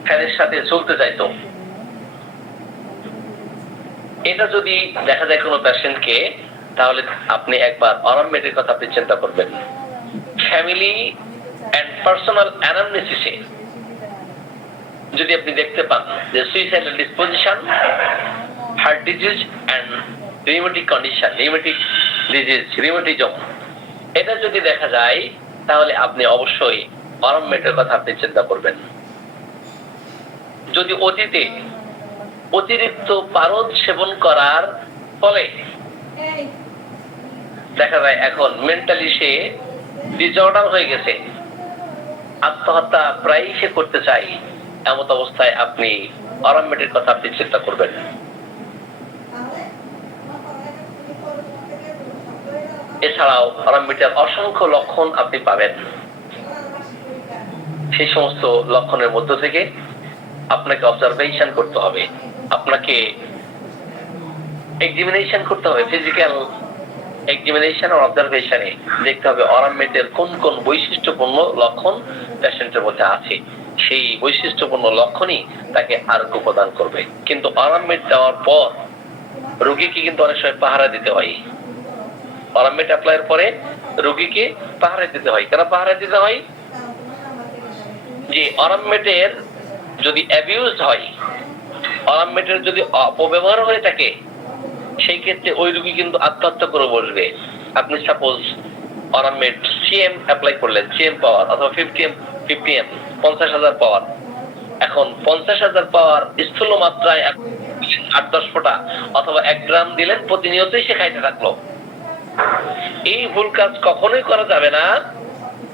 ফ্যানের সাথে চলতে চাইতো। এটা যদি দেখা যায় কোনো পেশেন্টকে, তাহলে আপনি একবার অরামমেটের কথা আপনি চিন্তা করবেন। ফ্যামিলি এন্ড পার্সোনাল অ্যানামনেসিসে যদি আপনি দেখতে পান যে suicidal disposition, heart disease and rheumatic condition, rheumatic disease, rheumatism, এটা যদি দেখা যায় তাহলে আপনি অবশ্যই অরামমেটের কথা আপনি চিন্তা করবেন। যদি অতীতে অতিরিক্ত পারদ সেবন করার ফলে দেখা যায় এখন মেন্টালি সে ডিসঅর্ডার হয়ে গেছে, আত্মহত্যা প্রায় সে করতে চাই, এমন অবস্থায় আপনি অরামমেটের কথা আপনি চিন্তা করবেন। এছাড়াও অরামমেটের অসংখ্য লক্ষণ আপনি পাবেন। সেই সমস্ত লক্ষণের মধ্য থেকে আপনাকে অবজারভেশন করতে হবে, আপনাকে এক্সামিনেশন করতে হবে। ফিজিক্যাল এক্সামিনেশন আর অবজারভেশনে দেখতে হবে অরামমেটের কোন কোন বৈশিষ্ট্যপূর্ণ লক্ষণ পেশেন্টের মধ্যে আছে। সেই বৈশিষ্ট্যপূর্ণ লক্ষণই তাকে আরোগ্য প্রদান করবে। কিন্তু অরামমেট দেওয়ার পর রোগীকে কিন্তু অনেক সময় পাহারা দিতে হয়। অরামমেট অ্যাপ্লাইয়ের পরে রোগীকে পাহারা দিতে হয়। কেন পাহারা দিতে হয়? যে অরামমেটের যদি অ্যাবিউজ হয়, অরামমেটের যদি অপব্যবহার হয়ে থাকে, সেই ক্ষেত্রে ওই রোগী কিন্তু আত্মহত্যা করে বসবে। আপনি সাপোজ অরামমেট সিএম অ্যাপ্লাই করলেন, সিএম পাওয়ার অথবা 50M 50,000 পাওয়ার। এখন 50,000 পাওয়ার স্থূল মাত্রায় 8-10 ফোঁটা অথবা 1 গ্রাম দিলেন, প্রতিনিয়তই সে খাইতে থাকলো। এই ভুল কাজ কখনোই করা যাবে না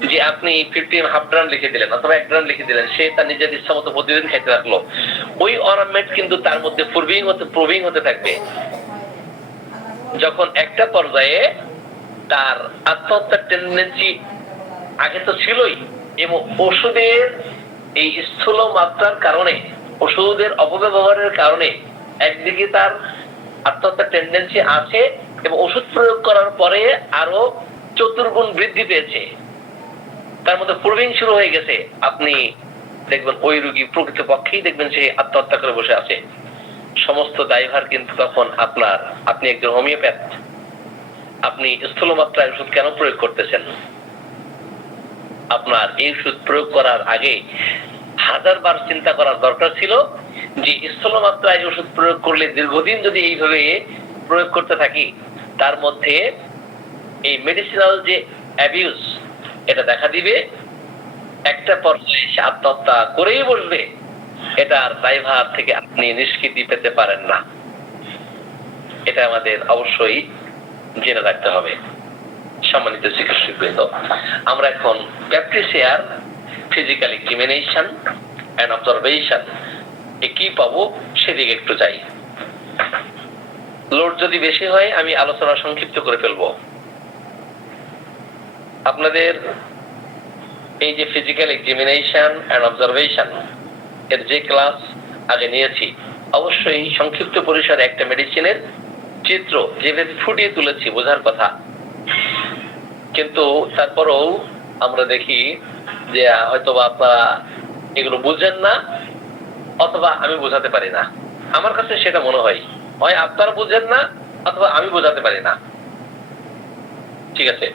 যে আপনি 50M হাফ গ্রাম লিখে দিলেন অথবা 1 গ্রাম লিখে দিলেন, সে তার নিজের ইচ্ছা মতো প্রতিদিন খাইতে থাকলো। ওই অরামমেট কিন্তু তার মধ্যে প্রুভিং হতে থাকবে। যখন একটা পর্যায়ে তার আত্মহত্যার টেন্ডেন্সি আগে তো ছিলই, এবং ওষুধের এই স্থূল মাত্রার কারণে, ওষুধের অপব্যবহারের কারণে একদিকে তার আত্মহত্যার টেন্ডেন্সি আছে এবং ওষুধ প্রয়োগ করার পরে আরো 4 গুণ বৃদ্ধি পেয়েছে, তার মধ্যে প্রুভিং শুরু হয়ে গেছে। আপনি দেখবেন ওই রোগী প্রকৃতপক্ষেই দেখবেন সে আত্মহত্যা করে বসে আছে। সমস্ত দায়ভার কিন্তু তখন আপনার। আপনি একজন হোমিওপ্যাথ, আপনি স্থূল মাত্রায় ওষুধ কেন প্রয়োগ করতেছেন? আপনার এই ওষুধ প্রয়োগ করার আগে হাজারবার চিন্তা করার দরকার ছিল যে স্থূলমাত্রায় ওষুধ প্রয়োগ করলে দীর্ঘদিন যদি এইভাবে প্রয়োগ করতে থাকি, তার মধ্যে এই মেডিসিনাল যে অ্যাবিউজ এটা দেখা দিবে, একটা পর্যায়ে সে আত্মহত্যা করেই বসবে, এটার দায়ভার থেকে আপনি নিষ্কৃতি পেতে পারেন না। এটা আমাদের অবশ্যই জেনে রাখতে হবে। সম্মানিত শিক্ষার্থীবৃন্দ, আমরা এখন ব্যাপটিসিয়ার ফিজিক্যাল এক্সামিনেশন এন্ড অবজারভেশন কি পাবো সেদিকে একটু যাই। লোড যদি বেশি হয় আমি আলোচনা সংক্ষিপ্ত করে ফেলবো। আপনাদের এই যে ফিজিক্যাল এক্সামিনেশন এন্ড অবজারভেশন এর যে ক্লাস আগে নিয়েছি, অবশ্যই সংক্ষিপ্ত পরিসরে একটা মেডিসিনের চিত্র যেভাবে ফুটিয়ে তুলেছি বোঝার কথা, কিন্তু তারপরেও আমরা দেখি যে হয়তোবা আপনারা এগুলো বুঝেন না, অথবা আমি বোঝাতে পারি না। আমার কাছে সেটা মনে হয়, হয় আপনারা বুঝেন না অথবা আমি বোঝাতে পারি না। ঠিক আছে,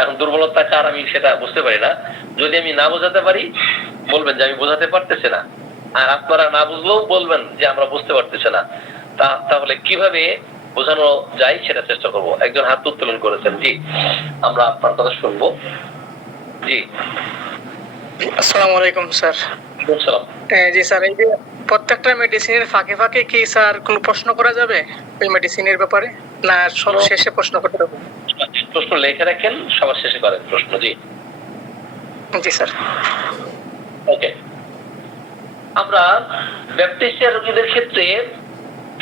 এখন দুর্বলতা কার আমি সেটা বুঝতে পারি না। যদি আমি না বোঝাতে পারি বলবেন যে আমি বোঝাতে পারতেছি না, আর আপনারা না বুঝলেও বলবেন যে আমরা বুঝতে পারতেছি না। তাহলে কিভাবে বোঝানো যায় সেটা চেষ্টা করব। একজন হাত উত্তোলন করেছেন, জি আমরা আপনার কথা শুনবো। জি আসসালামু আলাইকুম স্যার। আসসালাম। জি স্যার, এই যে প্রত্যেকটা মেডিসিনের ফাঁকে ফাঁকে কি স্যার কোনো প্রশ্ন করা যাবে ওই মেডিসিনের ব্যাপারে, না সব শেষে প্রশ্ন করতে হবে? প্রশ্ন লিখে রাখেন, সবার শেষে করেন প্রশ্ন। জি জি স্যার। ওকে, আমরা ব্যাপটিসিয়া রোগীদের ক্ষেত্রে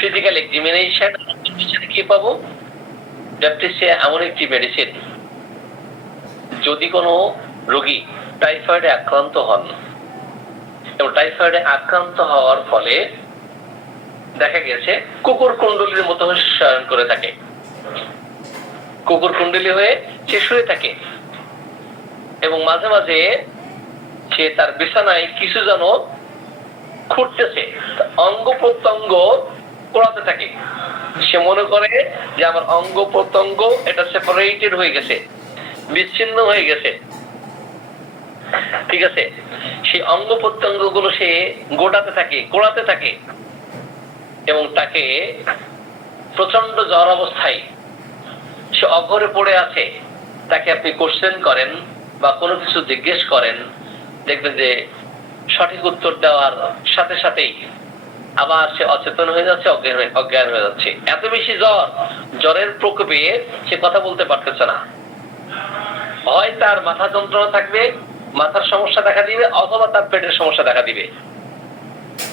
ফিজিক্যাল এক্সামিনেশন কি পাবো? ব্যাপটিসিয়া এমন একটি মেডিসিন, যদি কোনো রোগী টাইফয়েডে আক্রান্ত হন এবং টাইফয়েডে আক্রান্ত হওয়ার ফলে দেখা গেছে কুকুর কুণ্ডলীর মতো শয়ন করে থাকে, কুকুর কুণ্ডলী হয়ে সে শুয়ে থাকে, এবং মাঝে মাঝে সে তার বিছানায় কিছু যেন খুঁড়তেছে, অঙ্গ প্রত্যঙ্গ পোড়াতে থাকে। সে মনে করে যে আমার অঙ্গ প্রত্যঙ্গ এটা সেপারেটেড হয়ে গেছে, বিচ্ছিন্ন হয়ে গেছে। ঠিক আছে, সেই অঙ্গ প্রত্যঙ্গ গুলো সে গোটাতে থাকে, কোড়াতে থাকে, এবং তাকে প্রচন্ড জ্বর অবস্থায় সে অঘরে পড়ে আছে, তাকে আপনি কোশ্চেন করেন বা কোনো কিছু জিজ্ঞেস করেন, দেখবেন যে সঠিক উত্তর দেওয়ার সাথে সাথেই আবার সে অচেতন হয়ে যাচ্ছে, অজ্ঞান হয়ে যাচ্ছে। এত বেশি জ্বরের প্রকোপে সে কথা বলতে পারতেছে না। হয় তার মাথা যন্ত্রণা থাকবে, মাথার সমস্যা দেখা দিবে, অথবা তার পেটের সমস্যা দেখা দিবে।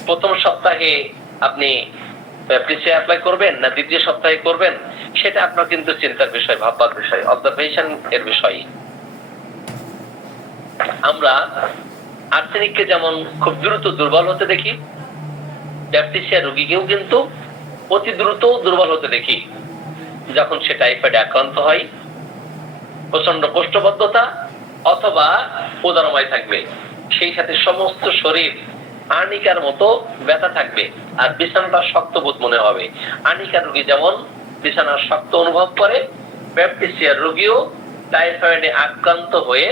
প্রথম সপ্তাহে আপনি ব্যাপটিসিয়া অ্যাপ্লাই করবেন না দ্বিতীয় সপ্তাহে করবেন, সেটা আপনার কিন্তু চিন্তার বিষয়, ভাববার বিষয়, অবজারভেশন এর বিষয়। আমরা আর্সেনিককে যেমন খুব দ্রুত দুর্বল হতে দেখি, ব্যাপটিসিয়া রোগীকেও কিন্তু অতি দ্রুত দুর্বল হতে দেখি। যখন সে টাইফয়েডে আক্রান্ত হয়, প্রচন্ড কোষ্ঠবদ্ধতা অথবা উদরময় থাকবে, সেই সাথে সমস্ত শরীর আর্নিকার মতো ব্যথা থাকবে, আর বিছানাটা শক্ত বোধ মনে হবে। আর্নিকা রোগী যেমন বিছানা শক্ত অনুভব করে, ব্যাপটিসিয়া রোগীও টাইফয়েডে আক্রান্ত হয়ে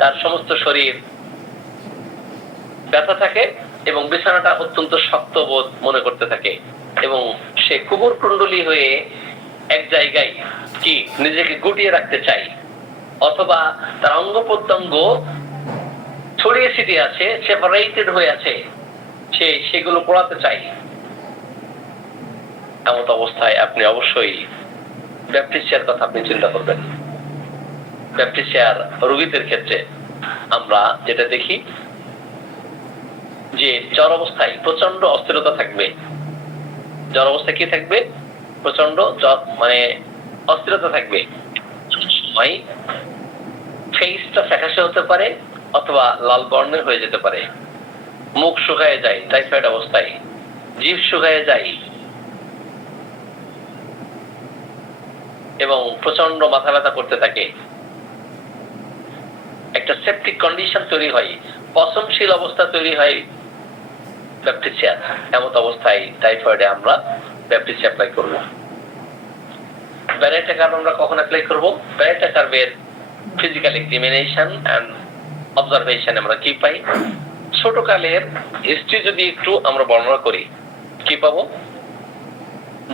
তার সমস্ত শরীর ব্যথা থাকে এবং বিছানাটা অত্যন্ত শক্ত বোধ মনে করতে থাকে, এবং সে কুকুর কুণ্ডলী হয়ে এক জায়গায় কি নিজেকে গুটিয়ে রাখতে চায়, অথবা তার অঙ্গ প্রত্যঙ্গ ছড়িয়ে ছিটিয়ে আছে, সেপারেটেড হয়ে আছে, সে সেগুলো পড়াতে চায়। এমন অবস্থায় আপনি অবশ্যই ব্যাপটিসিয়ার কথা আপনি চিন্তা করবেন। ব্যাপটিসিয়ার রোগীদের ক্ষেত্রে আমরা যেটা দেখি যে জ্বর অবস্থায় প্রচন্ড অস্থিরতা থাকবে। জ্বর অবস্থায় কি থাকবে? প্রচন্ড জ্বর, মানে অস্থিরতা থাকবে। সময় ফেসটা ফ্যাকাশে হতে পারে অথবা লাল বর্ণের হয়ে যেতে পারে, মুখ শুকায় যায় টাইফয়েড অবস্থায়, জিভ শুকায় যায়, এবং প্রচন্ড মাথা ব্যথা করতে থাকে। একটা সেপটিক কন্ডিশন তৈরি হয়, পচনশীল অবস্থা তৈরি হয় ব্যাপটিসিয়া। এমন অবস্থায় টাইফয়েডে আমরা ব্যাপটিসিয়া অ্যাপ্লাই করব। ব্যারেটা কার্ভ আমরা কখন অ্যাপ্লাই করব? ব্যারেটা কার্ভের ফিজিক্যাল এক্সামিনেশন এন্ড অবজারভেশন আমরা কি পাই? ছোটকালের হিস্ট্রি যদি একটু আমরা বর্ণনা করি কি পাবো?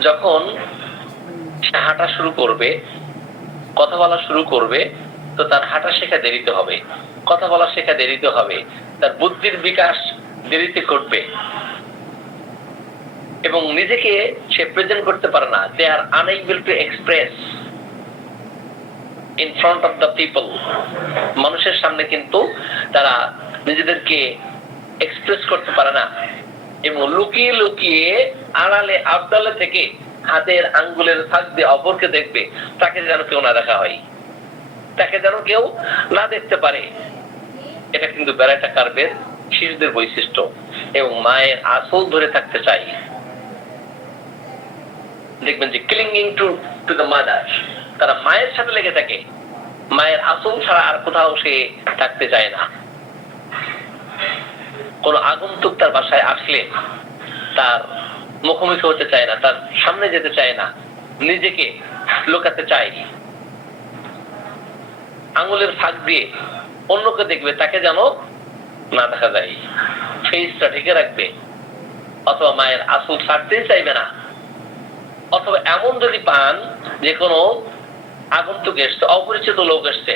যখন সে হাঁটা শুরু করবে, কথা বলা শুরু করবে, তো তার হাঁটা শেখা দেরিতে হবে, কথা বলা শেখা দেরিতে হবে, তার বুদ্ধির বিকাশ দেরিতে ঘটবে এবং নিজেকে সে প্রেজেন্ট করতে পারে না। They are unable to express in front of the people. মানুষের সামনে কিন্তু তারা নিজেদেরকে এক্সপ্রেস করতে পারে না এবং লুকিয়ে লুকিয়ে আড়ালে আবদালে থেকে হাতের আঙ্গুলের ফাঁক দিয়ে অপরকে দেখবে, তাকে যেন কেউ না দেখা হয়, তাকে যেন কেউ না দেখতে পারে। এটা কিন্তু ব্যারাটা কার্ভের শিশুদের বৈশিষ্ট্য এবং মায়ের আঁচল ধরে থাকতে চাই। দেখবেন যে ক্লিঙ্গিং টু দ্য মাদার, তারা মায়ের সাথে লেগে থাকে, মায়ের আঁচল ছাড়া আর কোথাও সে থাকতে চায় না। কোন আগন্তুক তার বাসায় আসলে তার মুখোমুখি হতে চায় না, তার সামনে যেতে চায় না, নিজেকে লুকাতে চায়, আঙুলের ফাঁক দিয়ে অন্যকে দেখবে, তাকে যেন না দেখা যায়, ফেসটা ঢেকে রাখবে, অথবা মায়ের আঁচল ছাড়তেই চাইবে না। অথবা এমন যদি পান যে কোনো আগন্তুক এসছে, অপরিচিত লোক এসছে,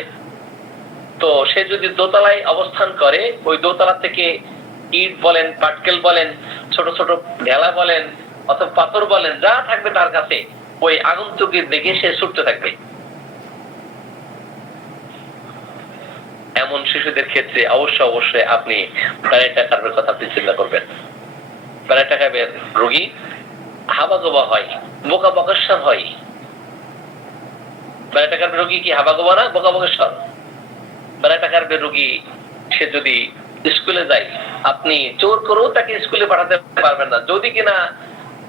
তো সে যদি দোতলায় অবস্থান করে, ওই দোতলা থেকে ইট বলেন, পাটকেল বলেন, ছোট ছোট ঢেলা বলেন অথবা পাথর বলেন, যা থাকবে তার কাছে, ওই আগন্তুকের দেখে সে ছুটতে থাকবে। এমন শিশুদের ক্ষেত্রে অবশ্যই আপনি ব্যারাটা কার্ভের কথা আপনি চিন্তা করবেন। ব্যারাটা কার্ভের রোগী হাবাগোবা হয়, বোকা বকেশ্বর হয়। ব্যারাটা কার্ভের রোগী কি হাবাগোবা না, বোকা বকেশ্বর? ব্যারাটা কার্ভের রোগী সে যদি স্কুলে যায়, আপনি জোর করেও তাকে স্কুলে পাঠাতে পারবেন না। যদি কিনা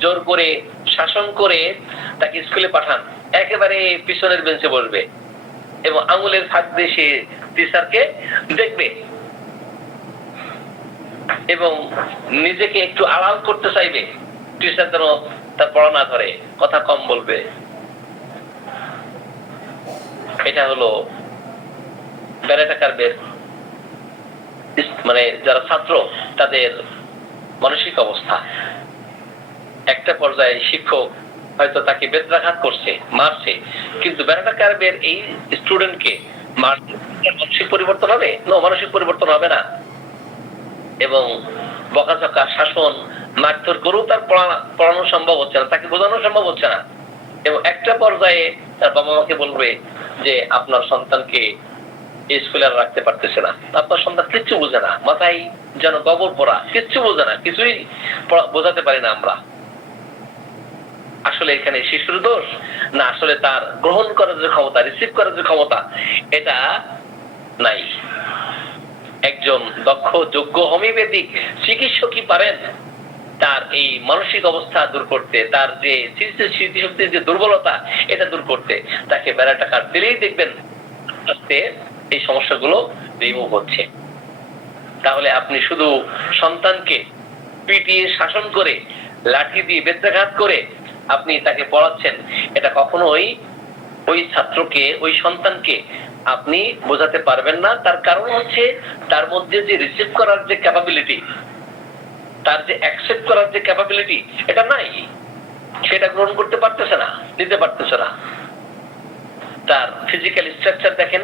জোর করে শাসন করে তাকে স্কুলে পাঠান, একেবারে পিছনের বেঞ্চে বসবে এবং আঙুলের ফাঁক দিয়ে সে টিচারকে দেখবে এবং নিজেকে একটু আড়াল করতে চাইবে, টিচার যেন তার পড়া না ধরে, কথা কম বলবে। এটা হলো ব্যারাটা কার্ভের মানে যারা ছাত্র তাদের মানসিক অবস্থা। একটা পর্যায়ে শিক্ষক হয়তো তাকে বেত্রাঘাত করছে, মারছে, কিন্তু ব্যারাটা কার্ভের এই স্টুডেন্টকে মানসিক পরিবর্তন হবে? মানসিক পরিবর্তন হবে না। এবং বকাঝকা, শাসন, মারধর করেও তার পড়ানো সম্ভব হচ্ছে না, তাকে বোঝানো সম্ভব হচ্ছে না। এবং একটা পর্যায়ে তার বাবা মাকে বলবে যে আপনার সন্তানকে স্কুলে আর রাখতে পারতেছে না, আপনার সন্তান কিচ্ছু বোঝে না, মাথায় যেন গোবর পড়া, কিচ্ছু বোঝে না, কিছুই বোঝাতে পারি না আমরা। আসলে এখানে শিশুর দোষ না, আসলে তার গ্রহণ করার যে ক্ষমতা, রিসিভ করার যে ক্ষমতা, এটা নাই। একজন দক্ষ যোগ্য হোমিওপ্যাথিক চিকিৎসকই পারেন তার এই মানসিক অবস্থা দূর করতে, তার যে স্মৃতিশক্তির যে দুর্বলতা এটা দূর করতে। তাকে ব্যারাটা কার্ভ দিলেই দেখবেন আস্তে এই সমস্যাগুলো রিমুভ হচ্ছে। তাহলে আপনি শুধু সন্তানকে পিটিয়ে, শাসন করে, লাঠি দিয়ে বেত্রাঘাত করে আপনি তাকে পড়াচ্ছেন, এটা কখনোই ওই ছাত্রকে, ওই সন্তানকে আপনি বোঝাতে পারবেন না। তার কারণ হচ্ছে তার মধ্যে যে রিসিভ করার যে ক্যাপাবিলিটি, তার যে অ্যাকসেপ্ট করার যে ক্যাপাবিলিটি, এটা নাই। সেটা গ্রহণ করতে পারতেছে না, নিতে পারতেছে না। তার ফিজিক্যাল স্ট্রাকচার দেখেন,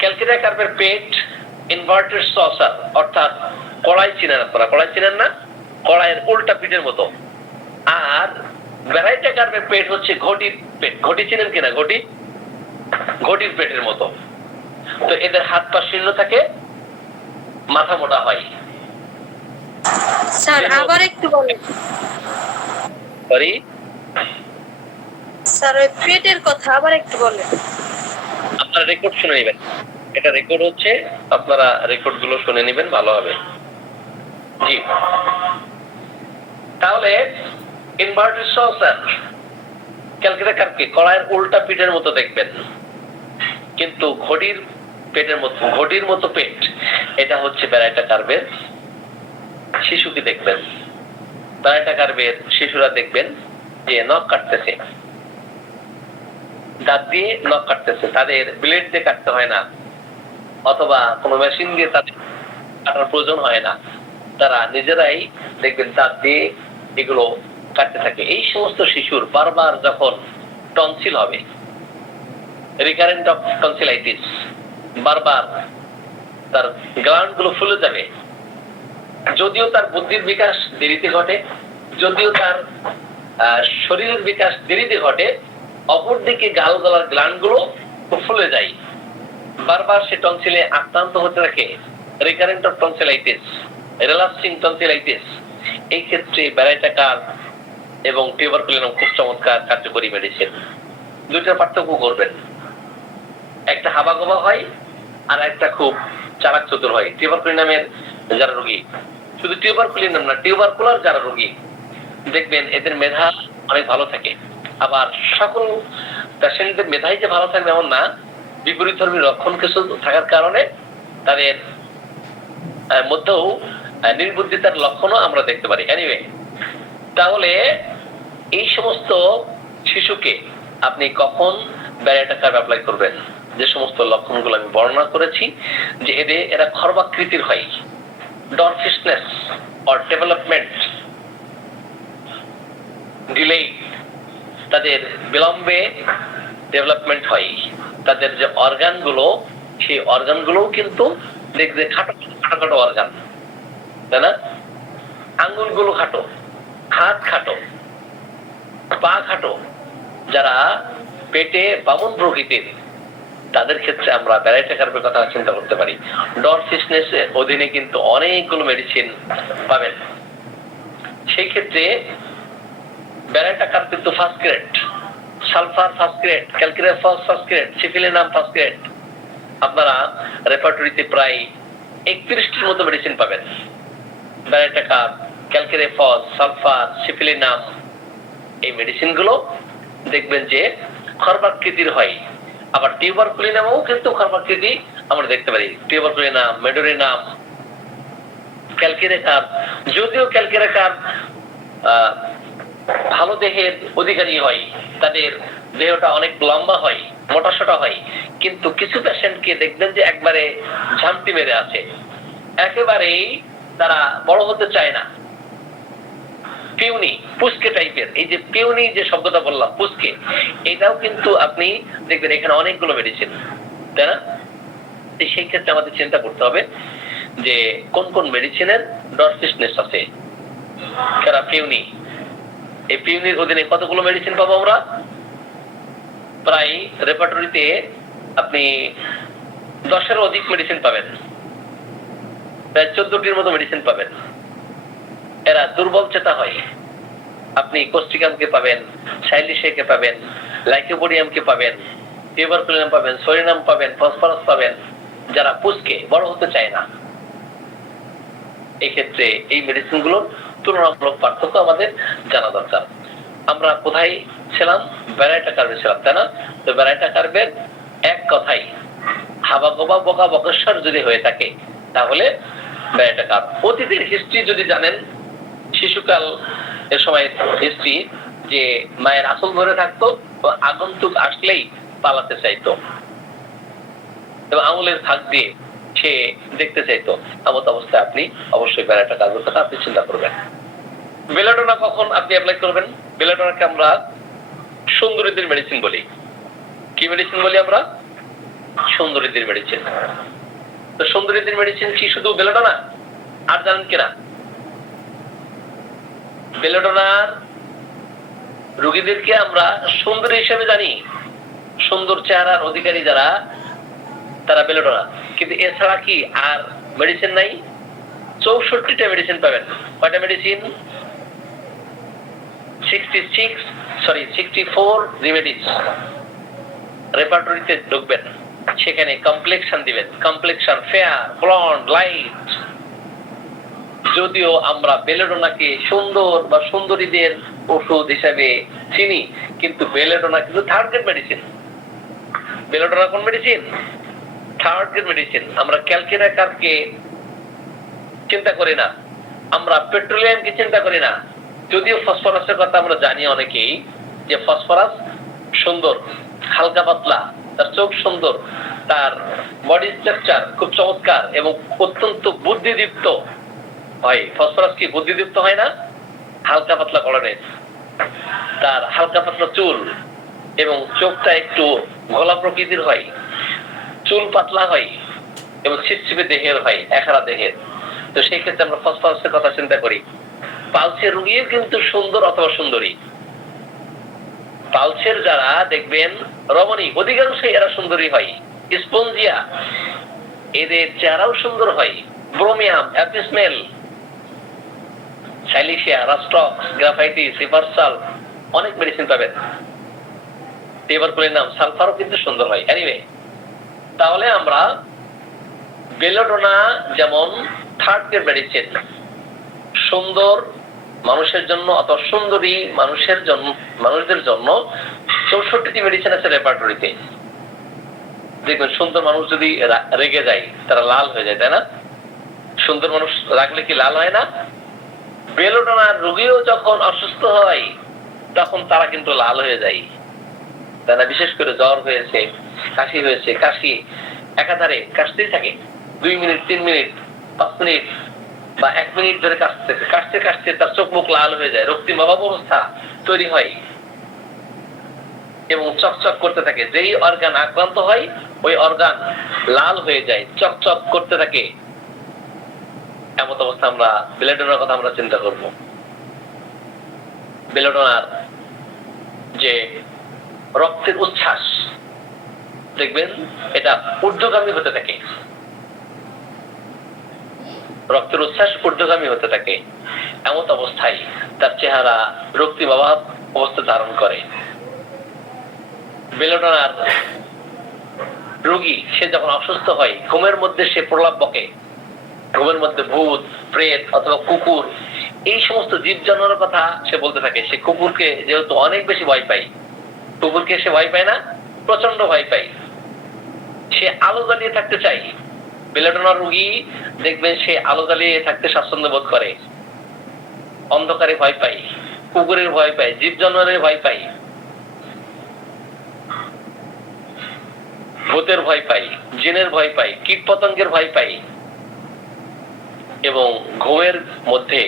ক্যালকেটা কার্ভের পেট ইনভার্টেড সসার, অর্থাৎ কড়াই চিনেন আপনারা, কড়াই চিনেন না, কড়াইয়ের উল্টা পিঠের মতো। আর ব্যারাটা কার্ভের পেট হচ্ছে ঘটির পেট। ঘটি চিনেন কিনা? ঘটি, ঘটির পেটের মতো। তো এদের হাত পা শীর্ণ থাকে, মাথা মোটা হয়। স্যার আবার একটু বলেন। সরি স্যার ওই পেটের কথা আবার একটু বলেন। আপনারা রেকর্ড শুনে নেবেন, এটা রেকর্ড হচ্ছে, আপনারা রেকর্ড গুলো শুনে নেবেন, ভালো হবে। জি, তাহলে ইনভার্টেড সসার ক্যালকেটা কার্ভকে কড়াইয়ের উল্টা পিঠের মতো দেখবেন, কিন্তু ঘটির পেটের মতো, ঘটির মতো পেট, এটা হচ্ছে ব্যারাটা কার্ভের শিশুকে দেখবেন। ব্যারাটা কার্ভের শিশুরা দেখবেন যে নখ কাটতেছে, দাঁত দিয়ে নখ কাটতেছে, তাদের ব্লেড দিয়ে কাটতে হয় না, অথবা কোনো মেশিন দিয়ে তাদের কাটার প্রয়োজন হয় না, তারা নিজেরাই দেখবেন দাঁত দিয়ে এগুলো কাটতে থাকে। এই সমস্ত শিশুর বারবার যখন টনসিল হবে, রিকারেন্ট অফ টনসিলাইটিস, বারবার তার গ্ল্যান্ড গুলো ফুলে যাবে, যদিও তার বুদ্ধির বিকাশ দেরিতে ঘটে, যদিও তার শরীরের বিকাশ দেরিতে ঘটে, অপরদিকে গাল গলার গ্ল্যান্ড গুলো ফুলে যায়, বারবার সে টনসিলে আক্রান্ত হতে থাকে, recurrent of tonsillitis, relapsing tonsillitis. এই ক্ষেত্রে ব্যারাইটাকার এবং টিউবারকুলিনাম খুব চমৎকার কার্যকরী মেডিসিন। দুইটার পার্থক্য করবেন, একটা হাবাগোবা হয় আর একটা খুব চালাক চতুর হয়। টিউবারকুলিনামের যারা রোগী, শুধু টিউবারকুলিনাম না, টিউবারকুলার যারা রোগী, দেখবেন এদের মেধা অনেক ভালো থাকে। আবার সকল পেশেন্টদের মেধাই যে ভালো থাকবে এমন না, বিপরীত ধর্মী লক্ষণ কিছু থাকার কারণে তাদের মধ্যেও নির্বুদ্ধিতার লক্ষণও আমরা দেখতে পারি। এনিওয়ে, তাহলে এই সমস্ত শিশুকে আপনি কখন ব্যারাইটাকার অ্যাপ্লাই করবেন? যে সমস্ত লক্ষণগুলো আমি বর্ণনা করেছি, যে এরা খর্বাকৃতির হয়, ডরফিশনেস অর ডেভেলপমেন্ট ডিলে, তাদের বিলম্বে ডেভেলপমেন্ট হয়, তাদের যে অর্গানগুলো, সেই অর্গানগুলোও কিন্তু দেখবে খাটো খাটো অর্গান, তাই না? আঙ্গুলগুলো খাটো, হাত খাটো, পা খাটো। যারা পেটে বামন প্রকৃতির, তাদের ক্ষেত্রে আমরা ব্যারাইটাকারের কথা চিন্তা করতে পারি। ডরফিশনেস এর অধীনে কিন্তু অনেকগুলো মেডিসিন পাবেন। সেই ক্ষেত্রে ব্যারাইটাকার কিন্তু first grade, sulphur first grade, ক্যালকিরেফস first grade, syphilinum first grade. আপনারা রেপার্টরিতে প্রায় 31টির মতো মেডিসিন পাবেন। ব্যারাইটাকার, ক্যালকিরেফস, সালফার, সিফিলিনাম, এই মেডিসিন গুলো দেখবেন যে খর্বাকৃতির হয়। আবার টিউবারকুলিনামও কিন্তু খর্বাকৃতি আমরা দেখতে পারি। টিউবারকুলিনাম, মেডোরিনাম, ক্যালকিরেকার, যদিও ক্যালকিরেকার ভালো দেহের অধিকারী হয়, তাদের দেহটা অনেক লম্বা হয়, মোটাসোটা হয়, কিন্তু কিছু পেশেন্টকে দেখবেন যে একবারে ঝামটি মেরে আছে, একেবারেই তারা বড় হতে চায় না, পিউনি, পুস্কে টাইপের। এই যে পিউনি যে শব্দটা বললাম, পুস্কে, এটাও কিন্তু আপনি দেখবেন এখানে অনেকগুলো মেডিসিন, তাই না? সেই ক্ষেত্রে আমাদের চিন্তা করতে হবে যে কোন কোন মেডিসিনের ডরফিশনেস আছে। কারা পিউনি, এই পিউনির অধীনে কতগুলো মেডিসিন পাবো আমরা? প্রায় রেপার্টরিতে আপনি 10-এরও অধিক মেডিসিন পাবেন, প্রায় 14টির মতো মেডিসিন পাবেন। এরা দুর্বল চেতা হয়, আপনি কোস্টিকামকে পাবেন, সাইলিশিয়াকে পাবেন, লাইকোপোডিয়ামকে পাবেন, টিউবারকুলিনাম পাবেন, সোডিয়াম পাবেন, ফসফরাস পাবেন, যারা পুষ্কে বড় হতে চায় না। এই ক্ষেত্রে এই মেডিসিনগুলোর তুলনামূলক পার্থক্য আমাদের জানা দরকার। আমরা কোথায় ছিলাম? ব্যারাইটাকার্বে ছিলাম, তাই না? তো ব্যারাইটাকার্বের এক কথাই হাবাগোবা বকা বকেশ্বর যদি হয়ে থাকে, তাহলে ব্যারাইটাকার্ব। অতীতের হিস্ট্রি যদি জানেন, শিশুকাল এর সময় হিস্ট্রি, যে মায়ের আঁচল ধরে থাকতো, আগন্তুক আসলেই পালাতে চাইতো এবং আঙুলের ফাঁক দিয়ে সে দেখতে চাইতো, এমত অবস্থায় আপনি অবশ্যই ব্যারাইটাকার্বের কথা আপনি চিন্তা করবেন। বেলাডোনা কখন আপনি অ্যাপ্লাই করবেন? বেলাডোনাকে আমরা সুন্দরীদের মেডিসিন বলি। কি মেডিসিন বলি আমরা? সুন্দরীদের মেডিসিন। তো সুন্দরীদের মেডিসিন কি শুধু বেলাডোনা? আর জানেন কিনা? বেলাডোনার রোগীদেরকে আমরা সুন্দরী হিসেবে জানি, সুন্দর চেহারার অধিকারী যারা, তারা বেলাডোনা। কিন্তু এছাড়া কি আর মেডিসিন নাই? 64টা মেডিসিন পাবেন। কয়টা মেডিসিন? 64 রেমেডিস। রেপার্টরিতে ঢুকবেন, সেখানে কমপ্লেকশন দিবেন, কমপ্লেকশন ফেয়ার, ব্লন্ড, লাইট। যদিও আমরা বেলেডোনাকে সুন্দর বা সুন্দরীদের ওষুধ হিসাবে চিনি, কিন্তু বেলেডোনা কিন্তু থার্ড গ্রেড মেডিসিন। বেলেডোনা কোন মেডিসিন? Third grade medicine. আমরা ক্যালকিরেকারকে চিন্তা করি না, আমরা পেট্রোলিয়ামকে চিন্তা করি না। যদিও ফসফরাসের কথা আমরা জানি অনেকেই, যে ফসফরাস সুন্দর, হালকা পাতলা, তার চোখ সুন্দর, তার বডি স্ট্রাকচার খুব চমৎকার এবং অত্যন্ত বুদ্ধিদীপ্ত হয়। ফসফরাস কি বুদ্ধিদীপ্ত হয় না? হালকা পাতলা গড়নের, তার হালকা পাতলা চুল এবং চোখটা একটু ঘোলা প্রকৃতির হয়, চুল পাতলা হয় এবং ছিপছিপে দেহের হয়, একহারা দেহের। তো সেই ক্ষেত্রে আমরা ফসফরাসের কথা চিন্তা করি। পালসের রোগীও কিন্তু সুন্দর অথবা সুন্দরী। পালসের যারা দেখবেন রমণী, অধিকাংশই এরা সুন্দরী হয়। স্পঞ্জিয়া, এদের চেহারাও সুন্দর হয়। ব্রোমিয়াম, অ্যাপিসমেল, সাইলিশিয়া, রাস্টক্স, গ্রাফাইটিস, রিভার্সাল, অনেক মেডিসিন পাবেন। টিউবারকুলিনাম, সালফারও কিন্তু সুন্দর হয়। এনিওয়ে, তাহলে আমরা বেলোডোনা যেমন থার্ড গ্রেড মেডিসিন, সুন্দর মানুষের জন্য অথবা সুন্দরী মানুষদের জন্য 64টি মেডিসিন আছে রেপার্টরিতে। দেখবেন সুন্দর মানুষ যদি রেগে যায় তারা লাল হয়ে যায়, তাই না? সুন্দর মানুষ রাখলে কি লাল হয় না? বেলোডোনার রোগীও যখন অসুস্থ হয় তখন তারা কিন্তু লাল হয়ে যায়, তাই না? বিশেষ করে জ্বর হয়েছে, কাশি হয়েছে, কাশি একাধারে কাশতেই থাকে 2 মিনিট, 3 মিনিট, 5 মিনিট বা 1 মিনিট ধরে কাশতে কাশতে তার চোখ মুখ লাল হয়ে যায়, রক্তিম অভাব অবস্থা তৈরি হয় এবং চকচক করতে থাকে। যেই অর্গান আক্রান্ত হয় ওই অর্গান লাল হয়ে যায়, চকচক করতে থাকে। এমন অবস্থা আমরা বেলোডোনার কথা আমরা চিন্তা করব। বেলোডোনার যে রক্তের উচ্ছ্বাস দেখবেন এটা ঊর্ধ্বগামী হতে থাকে, রক্তের উচ্ছ্বাস ঊর্ধ্বগামী হতে থাকে। এমন অবস্থায় তার চেহারা রক্তিম অভাব অবস্থা ধারণ করে। বেলোডোনার রোগী সে যখন অসুস্থ হয় ঘুমের মধ্যে সে প্রলাপ বকে, ঘুমের মধ্যে ভূত, প্রেত অথবা কুকুর, এই সমস্ত জীব জানোয়ারের কথা সে বলতে থাকে। সে কুকুরকে যেহেতু অনেক বেশি ভয় পায়, কুকুরকে সে ভয় পায় না, প্রচন্ড ভয় পায়। সে আলো জ্বালিয়ে থাকতে চায়। বেলোডোনার রোগী দেখবেন সে আলো জ্বালিয়ে থাকতে স্বাচ্ছন্দ্য বোধ করে, অন্ধকারে ভয় পায়, কুকুরের ভয় পায়, জীব জানোয়ারের ভয় পায়, ভূতের ভয় পাই, জিনের ভয় পাই, কীট পতঙ্গের ভয় পাই এবং ঘুমের মধ্যে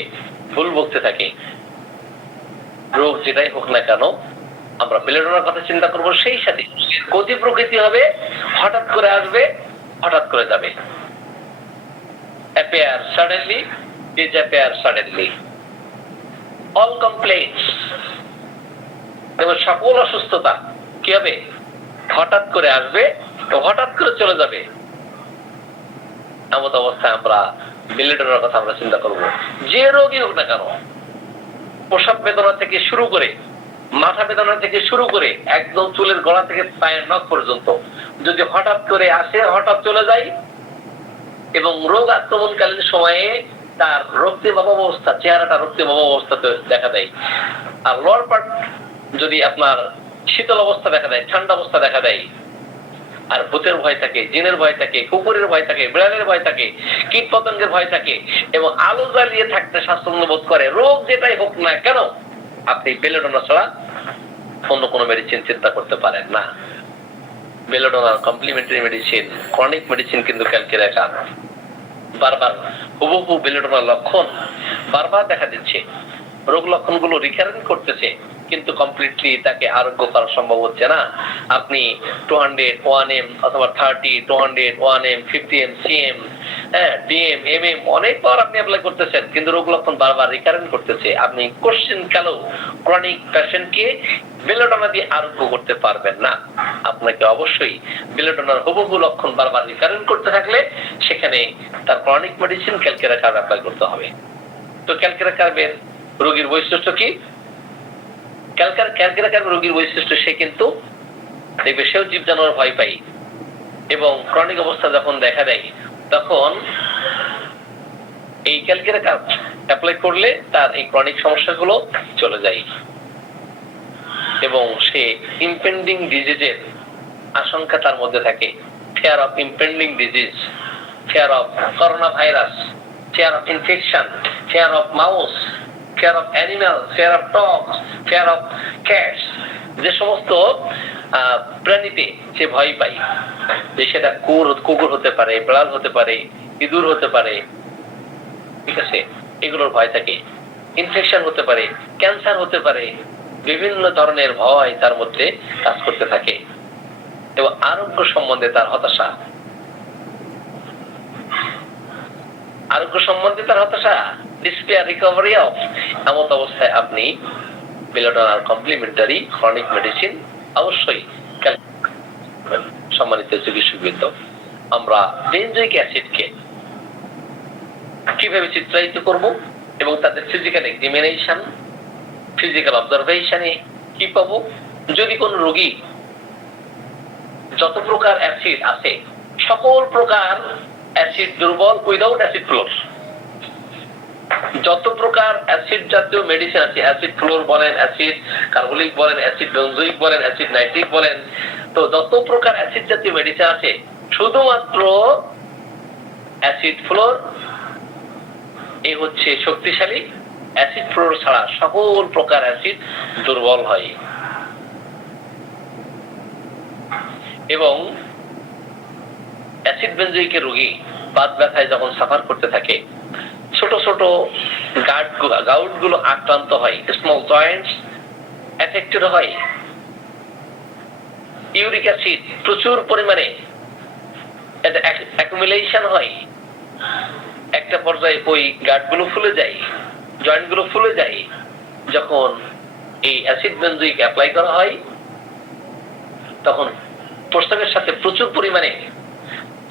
ভুল বকতে থাকে। রোগ যেটাই হোক না কেন আমরা বেলোডোনার কথা চিন্তা করব। সেই সাথে গতি প্রকৃতি হবে, হঠাৎ করে আসবে, হঠাৎ করে যাবে। appear suddenly, disappear suddenly, all complaints, এবং সকল অসুস্থতা কি হবে? হঠাৎ করে আসবে, হঠাৎ করে চলে যাবে। এমন অবস্থায় আমরা বেলোডোনার কথা আমরা চিন্তা করব। যে রোগী হোক না কেন, প্রসব বেদনা থেকে শুরু করে, মাথা বেদনা থেকে শুরু করে, একদম চুলের গলা থেকে পায়ের নখ পর্যন্ত যদি হঠাৎ করে আসে, হঠাৎ চলে যায় এবং রোগ আক্রমণকালীন সময়ে তার রক্তিম অভাব অবস্থা, চেহারাটা রক্তিম অভাব অবস্থাতে দেখা দেয়। আর লোয়ার পার্ট যদি আপনার শীতল অবস্থা দেখা দেয়, ঠান্ডা অবস্থা দেখা দেয়, আর ভূতের ভয় থাকে, জিনের ভয় থাকে, কুকুরের ভয় থাকে, বিড়ালের ভয় থাকে, কীট পতঙ্গের ভয় থাকে এবং আলো জ্বালিয়ে থাকতে স্বাচ্ছন্দ্য বোধ করে, রোগ যেটাই হোক না কেন আপনি বেলোডোনা ছাড়া অন্য কোনো মেডিসিন চিন্তা করতে পারেন না। বেলোডোনার কমপ্লিমেন্টারি মেডিসিন, ক্রনিক মেডিসিন কিন্তু ক্যালকেরিয়া বারবার হুবহু বেলোডোনার লক্ষণ বারবার দেখা দিচ্ছে, রোগ লক্ষণগুলো রিকারেন্ট করতেছে, কিন্তু কমপ্লিটলি তাকে আরোগ্য করা সম্ভব হচ্ছে না। আপনি 200 1M অথবা 30 200 1M 50M CM DM MM অনেকবার আপনি অ্যাপ্লাই করতেছেন, কিন্তু রোগ লক্ষণ বারবার রিকারেন্ট করতেছে। আপনি কোশ্চেন কালো ক্রনিক পেশেন্টকে বেলোডোনা দিয়ে আরোগ্য করতে পারবেন না। আপনাকে অবশ্যই বেলোডোনার হুবহু লক্ষণ বারবার রিকারেন্ট করতে থাকলে সেখানে তার chronic medicine calcarea carb apply করতে হবে। তো ক্যালকেরিয়া কার্বের রোগীর বৈশিষ্ট্য কি? ক্যালকেরিয়া কার্বের রোগীর বৈশিষ্ট্য সে কিন্তু দেখবে সেও জীব জানোয়ার ভয় পায় এবং ক্রনিক অবস্থা যখন দেখা দেয় তখন এই ক্যালকেরিয়া কার্ব অ্যাপ্লাই করলে তার এই ক্রনিক সমস্যাগুলো চলে যায় এবং সে ইম্পেন্ডিং ডিজিজের আশঙ্কা তার মধ্যে থাকে। Fear of impending disease, fear of corona virus, fear of infection, fear of mouse, fear of animal, fear of dogs, fear of cats, যে সমস্ত প্রাণীতে সে ভয় পায়, যে সেটা কুকুর হতে পারে, বিড়াল হতে পারে, ইঁদুর হতে পারে, ঠিক আছে, এগুলোর ভয় থাকে। ইনফেকশন হতে পারে, ক্যান্সার হতে পারে, বিভিন্ন ধরনের ভয় তার মধ্যে কাজ করতে থাকে এবং আরোগ্য সম্বন্ধে তার হতাশা, ডিসপেয়ার, রিকভারি অফ, এমন অবস্থায় আপনি বেলোডোনার কমপ্লিমেন্টারি ক্রনিক মেডিসিন অবশ্যই। সম্মানিত চিকিৎসকবৃন্দ, আমরা বেনজোইক অ্যাসিডকে কিভাবে চিত্রায়িত করব এবং তাদের ফিজিক্যাল এক্সামিনেশন, ফিজিক্যাল অবজারভেশনে কি পাবো, যদি কোন রোগী যত প্রকার অ্যাসিড আছে সকল প্রকার অ্যাসিড দুর্বল উইদাউট অ্যাসিড ফ্লোর, যত প্রকার অ্যাসিড জাতীয় মেডিসিন আছে, অ্যাসিড ফ্লোর বলেন, অ্যাসিড কার্বলিক বলেন, অ্যাসিড বেনজোইক বলেন, অ্যাসিড নাইট্রিক বলেন, তো যত প্রকার অ্যাসিড জাতীয় মেডিসিন আছে শুধুমাত্র অ্যাসিড ফ্লোর এই হচ্ছে শক্তিশালী। অ্যাসিড ফ্লোর ছাড়া সকল প্রকার অ্যাসিড দুর্বল হয়। এবং অ্যাসিড বেনজোইকের রোগী বাত ব্যথায় যখন সাফার করতে থাকে, ছোট ছোট গাউট গুলো আক্রান্ত হয়, স্মল জয়েন্টস এফেক্টেড হয়, ইউরিক অ্যাসিড প্রচুর পরিমাণে অ্যাকুমুলেশন হয়, একটা পর্যায়ে ওই গাঁট গুলো ফুলে যায়, জয়েন্ট গুলো ফুলে যায়। যখন এই অ্যাসিড বেনজোইক অ্যাপ্লাই করা হয় তখন প্রস্রাবের সাথে প্রচুর পরিমাণে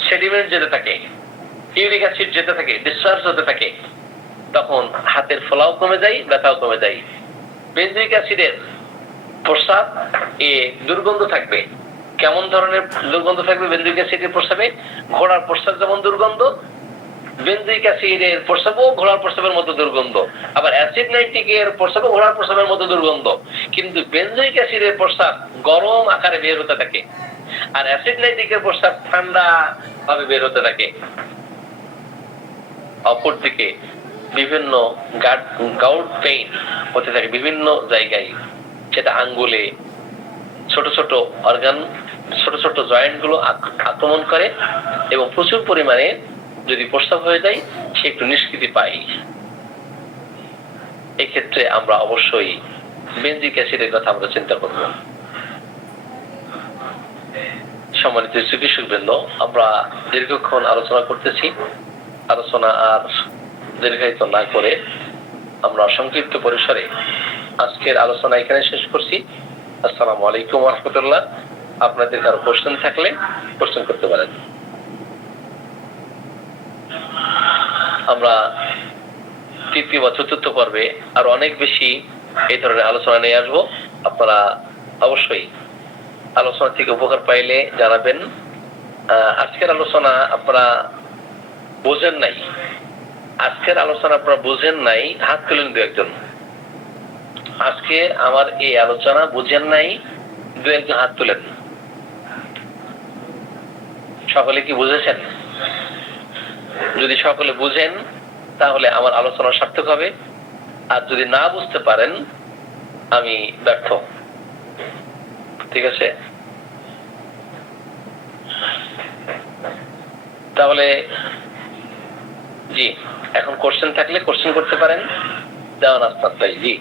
সেডিমেন্ট যেতে থাকে, ইউরিক অ্যাসিড যেতে থাকে, ডিসচার্জ হতে থাকে, তখন হাতের ফোলাও কমে যায়, ব্যথাও কমে যায়। বেনজোইক অ্যাসিডের প্রস্রাব দুর্গন্ধ থাকবে। কেমন ধরনের দুর্গন্ধ থাকবে বেনজোইক অ্যাসিডের প্রস্রাবে? ঘোড়ার প্রস্রাব যেমন দুর্গন্ধ, বেনজোইক অ্যাসিডের প্রস্রাবও ঘোড়ার প্রস্রাবের মতো দুর্গন্ধ। আবার অ্যাসিড নাইট্রিকের প্রস্রাবও ঘোড়ার প্রস্রাবের মতো দুর্গন্ধ। কিন্তু বেনজোইক অ্যাসিডের প্রস্রাব গরম আকারে বের হতে থাকে, আর অ্যাসিড নাইট্রিকের প্রস্রাব ঠান্ডা ভাবে বের হতে থাকে। অপরদিকে বিভিন্ন গাউট পেইন হতে থাকে বিভিন্ন জায়গায়, সেটা আঙ্গুলে, ছোট ছোট অর্গান, ছোট ছোট জয়েন্ট গুলো আক্রমণ করে এবং প্রচুর পরিমাণে যদি প্রস্রাব হয়ে যায় সে একটু নিষ্কৃতি পায়। এক্ষেত্রে আমরা অবশ্যই বেনজোইক অ্যাসিডের কথা আমরা চিন্তা করব। সম্মানিত চিকিৎসকবৃন্দ, আমরা দীর্ঘক্ষণ আলোচনা করতেছি। আলোচনা আর দীর্ঘায়িত না করে আমরা সংক্ষিপ্ত পরিসরে আজকের আলোচনা এখানে শেষ করছি। আসসালামু আলাইকুম ওয়া রাহমাতুল্লাহ। আপনাদের কারো কোশ্চেন থাকলে কোশ্চেন করতে পারেন। আমরা তৃতীয় বা চতুর্থ পর্বে আর অনেক বেশি এই ধরনের আলোচনা নিয়ে আসবো। আপনারা অবশ্যই আলোচনা থেকে উপকার পাইলে জানাবেন। আজকের আলোচনা আপনারা বুঝেন নাই, হাত তুলেন দু একজন। আজকে আমার এই আলোচনা বুঝেন নাই, দু একজন হাত তুলেন। সকলে কি বুঝেছেন? যদি সকলে বুঝেন তাহলে আমার আলোচনা সার্থক হবে, আর যদি না বুঝতে পারেন আমি ব্যর্থ। ঠিক আছে? তাহলে জি, এখন কোশ্চেন থাকলে কোশ্চেন করতে পারেন। দেওয়ান আস্তাদ ভাই। জি,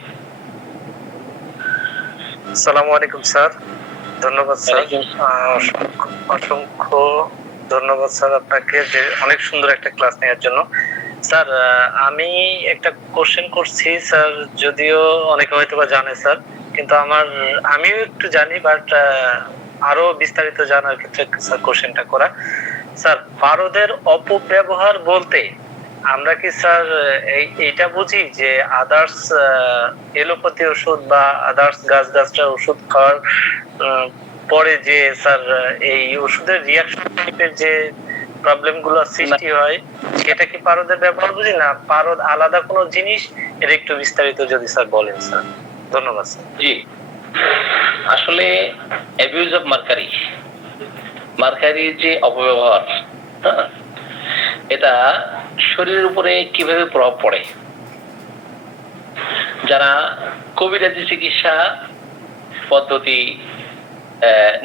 আসসালামু আলাইকুম স্যার। ধন্যবাদ স্যার, অসংখ্য ধন্যবাদ স্যার আপনাকে যে অনেক সুন্দর একটা ক্লাস নেওয়ার জন্য। স্যার, আমি একটা কোশ্চেন করছি স্যার, যদিও অনেকে হয়তো বা জানে স্যার, কিন্তু আমিও একটু জানি, বাট আরো বিস্তারিত জানার ক্ষেত্রে স্যার কোশ্চেনটা করা। স্যার, পারদের অপব্যবহার বলতে আমরা কি স্যার এইটা বুঝি যে আদার্স এলোপ্যাথি ওষুধ বা আদার্স গাছগাছরা ওষুধ খাওয়ার পরে যে স্যার এই ওষুধের রিয়াকশন টাইপের যে প্রবলেম গুলো সৃষ্টি হয়, সেটা কি পারদের ব্যবহার বুঝি, না পারদ আলাদা কোনো জিনিস? এর একটু বিস্তারিত যদি স্যার বলেন স্যার। ধন্যবাদ স্যার। জি, আসলে অ্যাবিউজ অফ মার্কারি যে অপব্যবহার, এটা শরীরের উপরে কিভাবে প্রভাব পড়ে। যারা কবিরাজি চিকিৎসা পদ্ধতি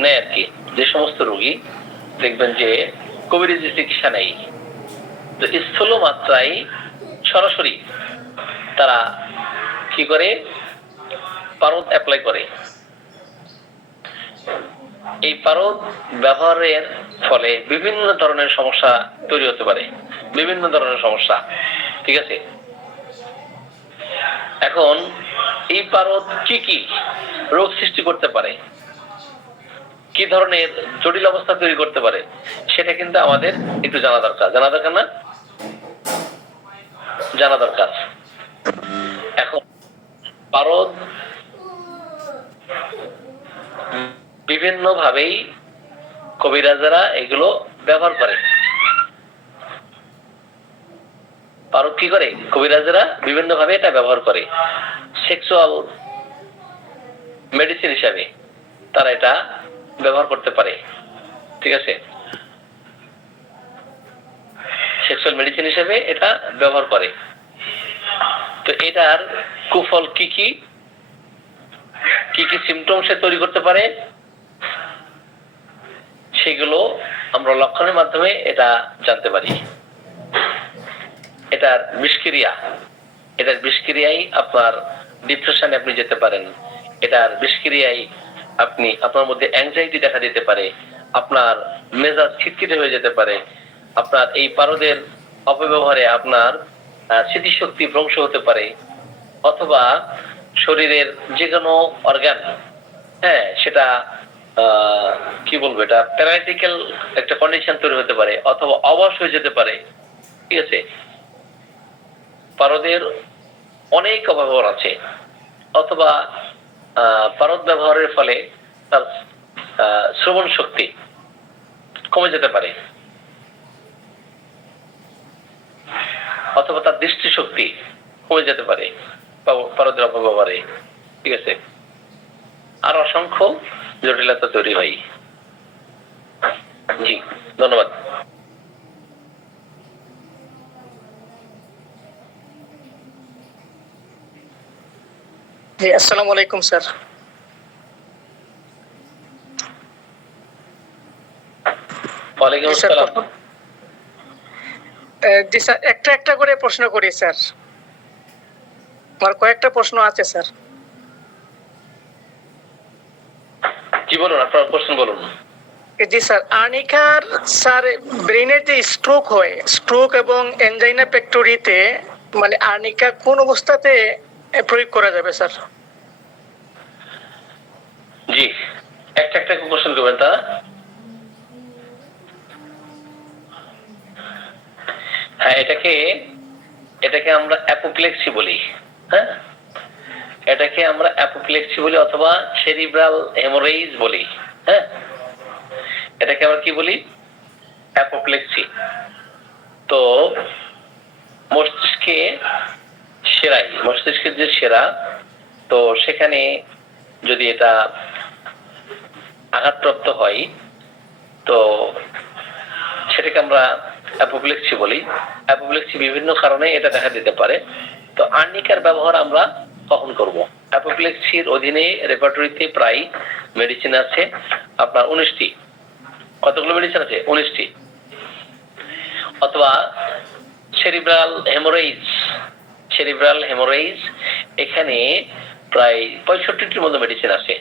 নেয় আর কি। যে সমস্ত রোগী দেখবেন যে কবিরাজি চিকিৎসা নেই, তো স্থূল মাত্রায় সরাসরি তারা কি করে, পারদ অ্যাপ্লাই করে। এই পারদ ব্যবহারের ফলে বিভিন্ন ধরনের সমস্যা তৈরি হতে পারে, বিভিন্ন ধরনের সমস্যা, ঠিক আছে। এখন এই পারদ কি কি রোগ সৃষ্টি করতে পারে, কি ধরনের জটিল অবস্থা তৈরি করতে পারে, সেটা কিন্তু আমাদের একটু জানা দরকার। জানা দরকার না? জানা দরকার। এখন পারদ বিভিন্ন ভাবেই কবিরাজরা এগুলো ব্যবহার করে। পারদ কি করে? কবিরাজরা বিভিন্ন ভাবে এটা ব্যবহার করে। সেক্সুয়াল মেডিসিন হিসাবে তারা এটা ব্যবহার করতে পারে, ঠিক আছে। সেক্সুয়াল মেডিসিন হিসেবে এটা ব্যবহার করে। তো এটার কুফল কি কি, কি কি সিমটম সে তৈরি করতে পারে, সেগুলো আমরা লক্ষণের মাধ্যমে এটা জানতে পারি। এটার বিষক্রিয়া, এটার বিষক্রিয়ায় আপনার ডিপ্রেশনে আপনি যেতে পারেন। এটার বিষক্রিয়ায় আপনি আপনার মধ্যে অ্যাংজাইটি দেখা দিতে পারে, আপনার মেজাজ খিটখিটে হয়ে যেতে পারে, আপনার এই পারদের অপব্যবহারে আপনার স্মৃতিশক্তি ভ্রংশ হতে পারে, অথবা শরীরের যে কোনো অর্গান, হ্যাঁ সেটা কি বলবো, এটা প্যারালাইটিক্যাল একটা কন্ডিশন তৈরি হতে পারে, অথবা অবশ হয়ে যেতে পারে, ঠিক আছে। পারদের অনেক অপব্যবহার আছে, অথবা পারদ ব্যবহারের ফলে তার শ্রবণ শক্তি কমে যেতে পারে, অথবা তার দৃষ্টিশক্তি কমে যেতে পারে পারদের অপব্যবহারে, ঠিক আছে। আর অসংখ্য জটিলতা তৈরি হয়। জি, ধন্যবাদ। জি, আসসালামু আলাইকুম স্যার। ওয়ালাইকুম জি স্যার, আসসালাম। জি স্যার, একটা একটা করে প্রশ্ন করি স্যার। আমার কয়েকটা প্রশ্ন আছে স্যার। জি বলুন, আপনার প্রশ্ন বলুন। জি স্যার, আর্নিকার স্যার ব্রেনের যে স্ট্রোক হয়, স্ট্রোক এবং এনজাইনা পেক্টোরিতে মানে আর্নিকা কোন অবস্থাতে প্রয়োগ করা যাবে স্যার? জি, একটা একটা কোশ্চেন করবেন তা। হ্যাঁ, এটাকে আমরা অ্যাপোপ্লেক্সি বলি। হ্যাঁ, এটাকে আমরা অ্যাপোপ্লেক্সি বলি, অথবা সেরিব্রাল হেমোরেজ বলি। হ্যাঁ, এটাকে আমরা কি বলি? অ্যাপোপ্লেক্সি। তো মস্তিষ্কের যে সেরা, তো সেখানে যদি এটা আঘাতপ্রাপ্ত হয়, তো সেটাকে আমরা অ্যাপোপ্লেক্সি বলি। অ্যাপোপ্লেক্সি বিভিন্ন কারণে এটা দেখা দিতে পারে। তো আর্নিকার ব্যবহার আমরা কখন করব? অ্যাপোপ্লেক্সির অধীনে রেপার্টরিতে প্রায় মেডিসিন আছে আপনার 19টি। কতগুলো মেডিসিন আছে? 19টি। অথবা সেরিব্রাল হেমোরেজ, এখানে প্রায় 65টির মতো মেডিসিন আছে।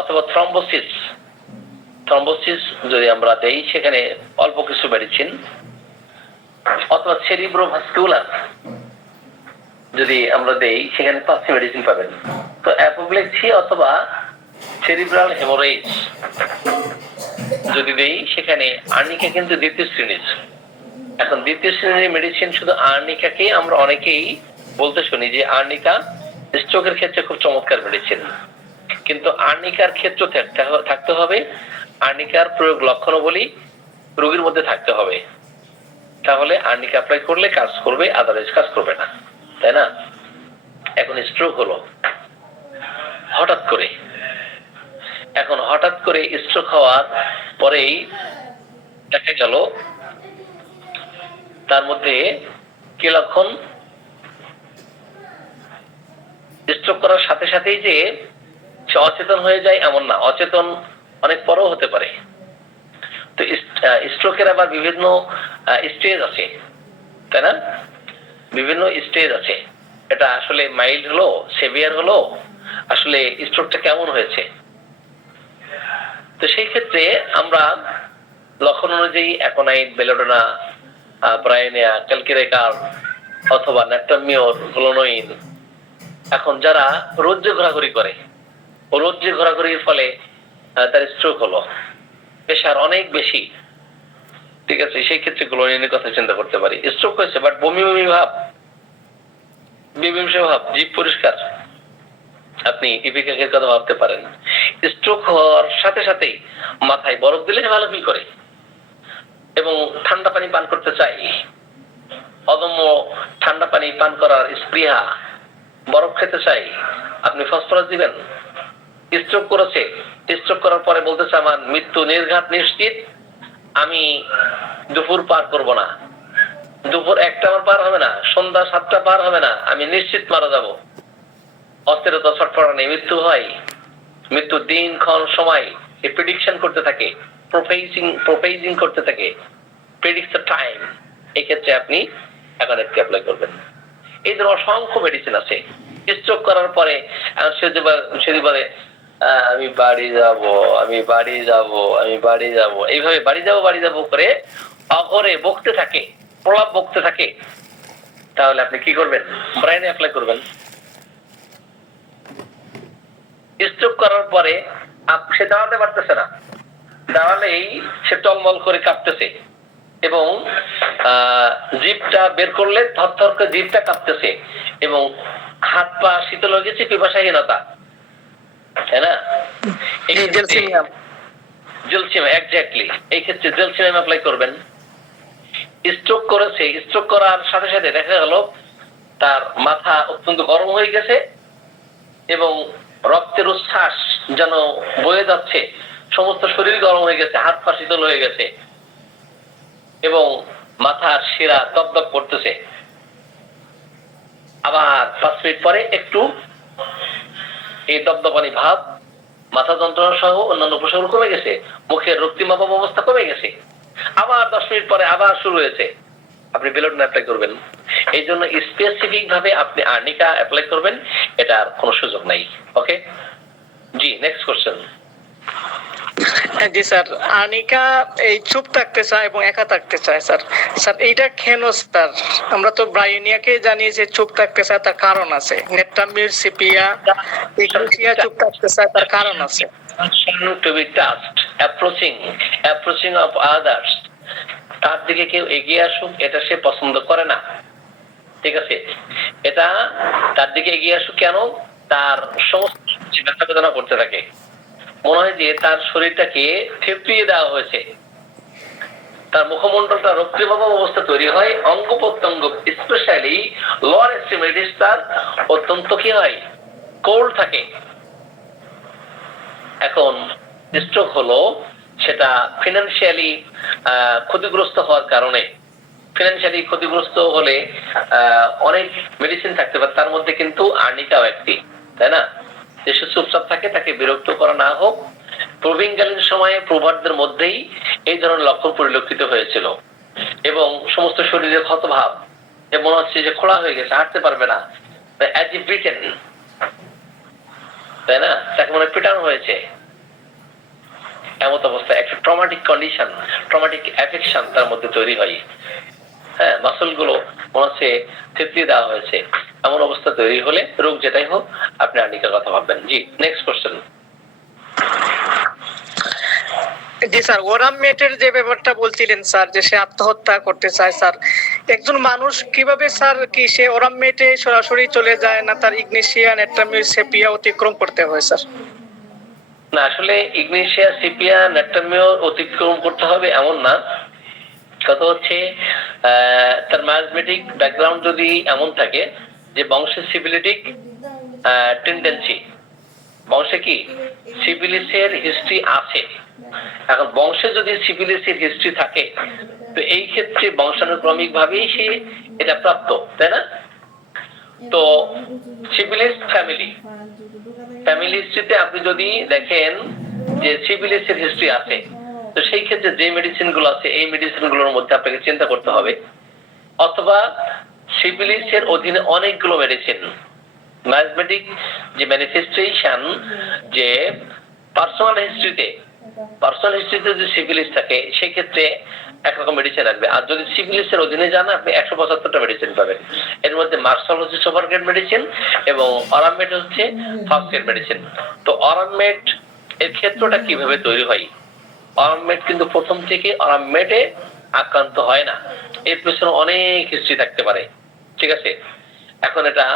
অথবা থ্রম্বোসিস যদি আমরা দেই, সেখানে অল্প কিছু মেডিসিন। অথবা সেরিব্রোভাস্কুলার যদি আমরা দেই, সেখানে 5টি মেডিসিন পাবেন। তো অ্যাপোপ্লেক্সি অথবা সেরিব্রাল হেমোরেজ যদি দেই, সেখানে আর্নিকা কিন্তু দ্বিতীয় শ্রেণীর। এখন দ্বিতীয় শ্রেণীর মেডিসিন শুধু আর্নিকাকে আমরা অনেকেই বলতে শুনি যে আর্নিকা স্ট্রোকের ক্ষেত্রে খুব চমৎকার মেডিসিন, কিন্তু আর্নিকার ক্ষেত্র থাকতে হবে, আর্নিকার প্রয়োগ লক্ষণাবলী রোগীর মধ্যে থাকতে হবে, তাহলে আর্নিকা অ্যাপ্লাই করলে কাজ করবে, আদারওয়াইজ কাজ করবে না, তাই না? এখন স্ট্রোক হলো হঠাৎ করে, এখন হঠাৎ করে স্ট্রোক হওয়ার পরেই দেখা গেল তার মধ্যে কি লক্ষণ? স্ট্রোক করার সাথে সাথেই যে সে অচেতন হয়ে যায় এমন না, অচেতন অনেক পরেও হতে পারে। তো স্ট্রোকের আবার বিভিন্ন স্টেজ আছে, তাই না? বিভিন্ন স্টেজ আছে। এটা আসলে মাইল্ড হলো, সেভিয়ার হলো, আসলে স্ট্রোকটা কেমন হয়েছে। তো সেই ক্ষেত্রে আমরা লক্ষণ অনুযায়ী অ্যাকোনাইট, বেলোডোনা, ব্রায়োনিয়া, ক্যালকিরেকার অথবা ন্যাট্রামিওর, গ্লোনোইন। এখন যারা রোজ্জে ঘোরাঘুরি করে, রোজ্জে ঘোরাঘুরির ফলে তার স্ট্রোক হলো, প্রেশার অনেক বেশি, ঠিক আছে, সেই ক্ষেত্রে গ্লোনোইনের কথা চিন্তা করতে পারি। স্ট্রোক হয়েছে বাট বমি বমি ভাব, বিভীষিকা ভাব, জিভ পরিষ্কার, আপনি ইপিকাকের কথা ভাবতে পারেন। স্ট্রোক হওয়ার সাথে সাথেই মাথায় বরফ দিলে ভালো ফিল করে এবং ঠান্ডা পানি পান করতে চাই, অদম্য ঠান্ডা পানি পান করার স্পৃহা, বরফ খেতে চাই। আপনি ফসফরাস দিবেন। স্ট্রোক করেছে, স্ট্রোক করার পরে বলতেছে আমার মৃত্যু নির্ঘাত নিশ্চিত, আমি দুপুর পার করব না, দুপুর 1টা আমার পার হবে না, সন্ধ্যা 7টা পার হবে না, আমি নিশ্চিত মারা যাব। অস্থিরতা, ছটফটানি, মৃত্যু হয়, মৃত্যু দিন ক্ষণ সময় প্রেডিকশন করতে থাকে, প্রোফেজিং করতে থাকে, প্রেডিক্ট দ্য টাইম। এই ক্ষেত্রে আপনি অ্যাকোনাইটকে অ্যাপ্লাই করবেন। এই ধরনের অসংখ্য মেডিসিন আছে। স্ট্রোক করার পরে সে বলে আমি বাড়ি যাব, আমি বাড়ি যাব, আমি বাড়ি যাব, এইভাবে বাড়ি যাব করে অঘরে বকতে থাকে, প্রলাপ বকতে থাকে। তাহলে আপনি কি করবেন? ব্রেইনে অ্যাপ্লাই করবেন। স্ট্রোক করার পরে সে দাঁড়াতে পারতেছে না, দাঁড়ালেই সে টলমল করে কাঁপতেছে এবং জিভটা বের করলে থরথর করে জিভটা কাঁপতেছে এবং হাত পা শীতল হয়ে গেছে, পিপাসাহীনতা, তাই না? জেলসিয়াম, এক্স্যাক্টলি। এই ক্ষেত্রে জেলসিয়াম অ্যাপ্লাই করবেন। স্ট্রোক করেছে, স্ট্রোক করার সাথে সাথে দেখা গেল তার মাথা অত্যন্ত গরম হয়ে গেছে এবং রক্তের উচ্ছ্বাস যেন বয়ে যাচ্ছে, সমস্ত শরীর গরম হয়ে গেছে, হাত পা শীতল হয়ে গেছে এবং মাথার শিরা দপদপ করতেছে। আবার 5 মিনিট পরে একটু এই দপদপানি ভাব, মাথা যন্ত্রণা সহ অন্যান্য উপসর্গ কমে গেছে, মুখের রক্তিমাপক অবস্থা কমে গেছে। আবার 10 মিনিট পরে আবার শুরু হয়েছে। আপনি বেলোডোনা অ্যাপ্লাই করবেন। এই জন্য স্পেসিফিক ভাবে আপনি আর্নিকা অ্যাপ্লাই করবেন, এটার কোনো সুযোগ নাই। ওকে জি, নেক্সট কোশ্চেন। জি স্যার, আনিকা এই চুপ থাকতে চায় এবং একা থাকতে চায় স্যার। স্যার এইটা কেন স্যার? আমরা তো ব্রায়োনিয়াকে জানি যে চুপ থাকতে চায়, তার কারণ আছে। নেট্রামির, সিপিয়া, ইগনিশিয়া চুপ থাকতে চায়, তার কারণ আছে। To be touched, approaching of others, তার দিকে কেউ এগিয়ে আসুক এটা সে পছন্দ করে না, ঠিক আছে? এটা তার দিকে এগিয়ে আসুক কেন? তার সমস্ত ব্যথা বেদনা করতে থাকে, মনে হয় যে তার শরীরটাকে থেতলিয়ে দেওয়া হয়েছে, তার মুখমণ্ডলটা রক্তিভাব অবস্থা তৈরি হয়, অঙ্গ প্রত্যঙ্গ স্পেশালি লোয়ার এক্সট্রিমিটিস তার অত্যন্ত কি হয়, কোল্ড থাকে। এখন স্ট্রোক হলো সেটা ফিনান্সিয়ালি ক্ষতিগ্রস্ত হওয়ার কারণে। ফিনান্সিয়ালি ক্ষতিগ্রস্ত হলে অনেক মেডিসিন থাকতে পারে, তার মধ্যে কিন্তু আর্নিকাও একটি, তাই না? যে চুপচাপ থাকে তাকে বিরক্ত করা না হোক। প্রবীণকালীন সময়ে প্রভাবদের মধ্যেই এই ধরনের লক্ষণ পরিলক্ষিত হয়েছিল এবং সমস্ত শরীরে ক্ষতভাব, মনে হচ্ছে যে খোলা হয়ে গেছে, হাঁটতে পারবে না, তাই না? তাকে মনে পিটানো হয়েছে, এমন অবস্থায় একটা ট্রমাটিক কন্ডিশন, ট্রমাটিক অ্যাফেকশন তার মধ্যে তৈরি হয়। হ্যাঁ, মাসল গুলো মনে হচ্ছে থেতলিয়ে দেওয়া হয়েছে, এমন অবস্থা তৈরি হলে রোগ যেটাই হোক আপনি আর্নিকার কথা ভাববেন। জি, নেক্সট কোশ্চেন। জি স্যার, ওরাম মেটের যে ব্যাপারটা বলছিলেন স্যার, যে সে আত্মহত্যা করতে চায় স্যার, একজন মানুষ কিভাবে স্যার কি সে ওরাম মেটে সরাসরি চলে যায়, না তার ইগনিশিয়া, নেট্রামির, সেপিয়া অতিক্রম করতে হয় স্যার? না, আসলে ইগনিশিয়া, সিপিয়া, নেট্রামিও অতিক্রম করতে হবে এমন না। কথা হচ্ছে তার ম্যাথমেটিক ব্যাকগ্রাউন্ড যদি এমন থাকে যে বংশের সিফিলিটিক টেন্ডেন্সি, বংশে কি সিফিলিসের হিস্ট্রি আছে। এখন বংশে যদি সিফিলিসের হিস্ট্রি থাকে তো এই ক্ষেত্রে বংশানুক্রমিক ভাবেই সে এটা প্রাপ্ত, তাই না? তো সিফিলিস ফ্যামিলি হিস্ট্রিতে আপনি যদি দেখেন যে সিফিলিসের হিস্ট্রি আছে, তো সেই ক্ষেত্রে যে মেডিসিন গুলো আছে এই মেডিসিন গুলোর মধ্যে আপনাকে চিন্তা করতে হবে, অথবা সিফিলিসের অধীনে অনেকগুলো মেডিসিন, ম্যাথমেটিক যে ম্যানিফেস্টেশন, যে পার্সোনাল হিস্ট্রিতে যদি সিফিলিস থাকে সেক্ষেত্রে একরকম মেডিসিন আসবে। আর যদি সিফিলিসের অধীনে যান আপনি 175টা মেডিসিন পাবেন। এর মধ্যে মার্শাল হচ্ছে সুপার গ্রেড মেডিসিন এবং অরামমেট হচ্ছে ফার্স্ট গ্রেড মেডিসিন। তো অরামমেট এর ক্ষেত্রটা কিভাবে তৈরি হয়? অরামমেট কিন্তু প্রথম থেকে অরামমেটে আক্রান্ত হয় না, এর পেছনে অনেক হিস্ট্রি থাকতে পারে, ঠিক আছে? এখন এটা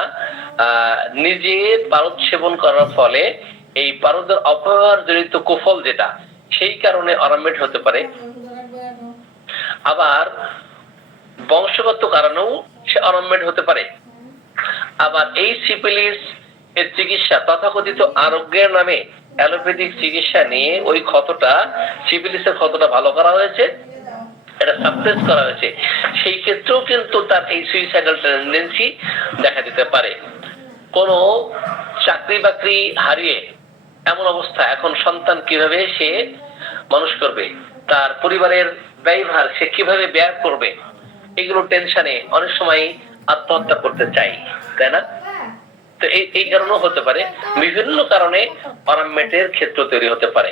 নিজে পারদ সেবন করার ফলে এই পারদের অপব্যবহার জনিত কুফল যেটা, সেই কারণে অরামমেট হতে পারে। আবার বংশগত কারণেও সে অরামমেট হতে পারে। আবার এই সিফিলিস এর চিকিৎসা তথাকথিত আরোগ্যের নামে অ্যালোপ্যাথিক চিকিৎসা নিয়ে ওই ক্ষতটা, সিফিলিসের ক্ষতটা ভালো করা হয়েছে, এটা সাপ্রেস করা হয়েছে, সেই ক্ষেত্রেও কিন্তু তার এই সুইসাইডাল টেন্ডেন্সি দেখা দিতে পারে। কোন চাকরি বাকরি হারিয়ে এমন অবস্থা, এখন সন্তান কিভাবে সে মানুষ করবে, তার পরিবারের ব্যয়ভার সে কিভাবে ব্যয় করবে, এগুলো টেনশনে অনেক সময় আত্মহত্যা করতে চাই, তাই না? তো এই কারণেও হতে পারে, বিভিন্ন কারণে অরামমেটের ক্ষেত্র তৈরি হতে পারে।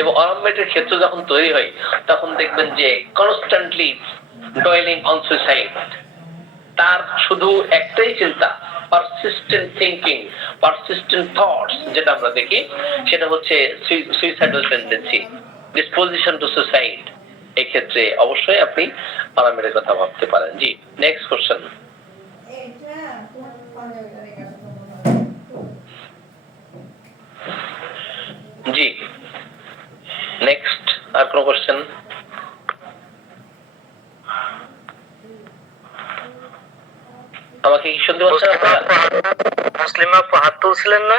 এবং অরামমেটের ক্ষেত্র যখন তৈরি হয় তখন দেখবেন যে কনস্ট্যান্টলি ডয়েলিং অন সুইসাইড, তার শুধু একটাই চিন্তা, পারসিস্টেন্ট থিংকিং, পারসিস্টেন্ট থটস, যেটা আমরা দেখি সেটা হচ্ছে suicidal tendency, disposition to suicide. এই ক্ষেত্রে অবশ্যই আপনি অরামমেটের কথা ভাবতে পারেন। জি, নেক্সট কোশ্চেন। জি, নেক্সট আর কোন কোশ্চেন? আমাকে কি শুনতে পাচ্ছেন আপনারা? মুসলিমা আপু হাত তুলছিলেন না?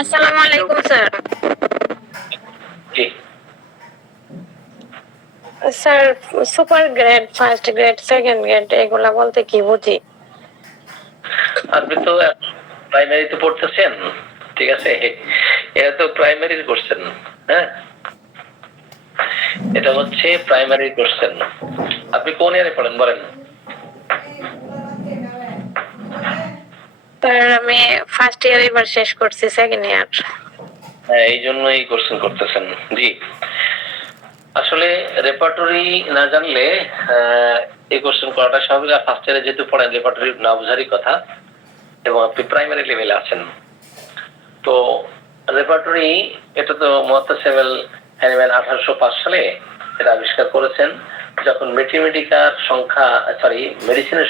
আসসালামু আলাইকুম স্যার। জি sir, super grade, first grade, second grade এগুলা বলতে কি বুঝি? আপনি তো প্রাইমারিতে পড়তেছেন, ঠিক আছে? এটা তো প্রাইমারি কোশ্চেন, হ্যাঁ, এটা হচ্ছে প্রাইমারি কোশ্চেন। আপনি কোন ইয়ারে পড়েন বলেন? স্যার আমি ফার্স্ট ইয়ার এবার শেষ করছি, সেকেন্ড ইয়ার। হ্যাঁ, এই জন্য এই কোশ্চেন করতেছেন। জি, আসলে রেপার্টরি না জানলে এই কোশ্চেন করাটা স্বাভাবিক। ফার্স্ট ইয়ারে যেহেতু পড়েন, রেপার্টরি না বোঝারই কথা, এবং আপনি প্রাইমারি লেভেলে আছেন। তো রেপার্টরি এটা তো মুআত্তাসিম হ্যানিম্যান 1805 সালে এটা আবিষ্কার করেছেন, যখন মেডিসিনের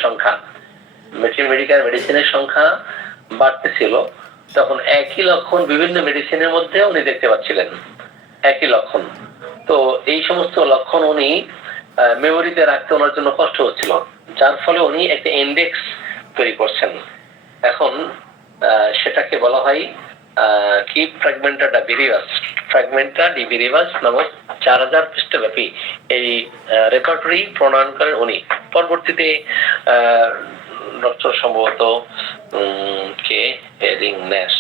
সংখ্যা বাড়তেছিল, তখন একই লক্ষণ বিভিন্ন মেডিসিনের মধ্যে উনি দেখতে পাচ্ছিলেন, একই লক্ষণ। তো এই সমস্ত লক্ষণ উনি মেমোরিতে রাখতে ওনার জন্য কষ্ট হচ্ছিল, যার ফলে উনি একটা ইন্ডেক্স তৈরি করছেন। এখন সেটাকে বলা হয় কি, ফ্র্যাগমেন্টা ডি বিরিভাস নামক 4000 পৃষ্ঠাব্যাপী এই রেপার্টরি প্রণয়ন করেন উনি। পরবর্তীতে ডক্টর সম্ভবত কে হেরিং ন্যাশ,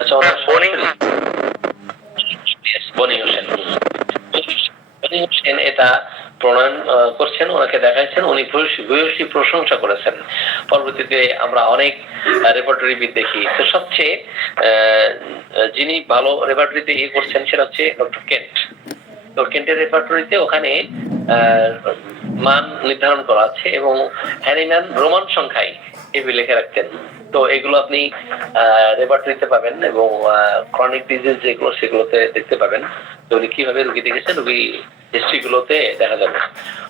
আচ্ছা, বনি হোসেন এটা প্রণয়ন করছেন, ওনাকে দেখাইছেন, উনি ভূয়সী প্রশংসা করেছেন। পরবর্তীতে আমরা অনেক রেপার্টরিবিদ দেখি। তো সবচেয়ে যিনি ভালো রেপার্টরিতে করছেন সেটা হচ্ছে ডক্টর কেন্ট। তো কেন্টের রেপার্টরিতে ওখানে মান নির্ধারণ করা আছে, এবং হ্যানিম্যান রোমান সংখ্যায় এগুলি লিখে রাখতেন। তো এগুলো আপনি রেপার্টরিতে পাবেন, এবং ক্রনিক ডিজিজ যেগুলো সেগুলোতে দেখতে পাবেন, উনি কিভাবে রোগী দেখেছেন রোগী হিস্ট্রি গুলোতে দেখা যাবে।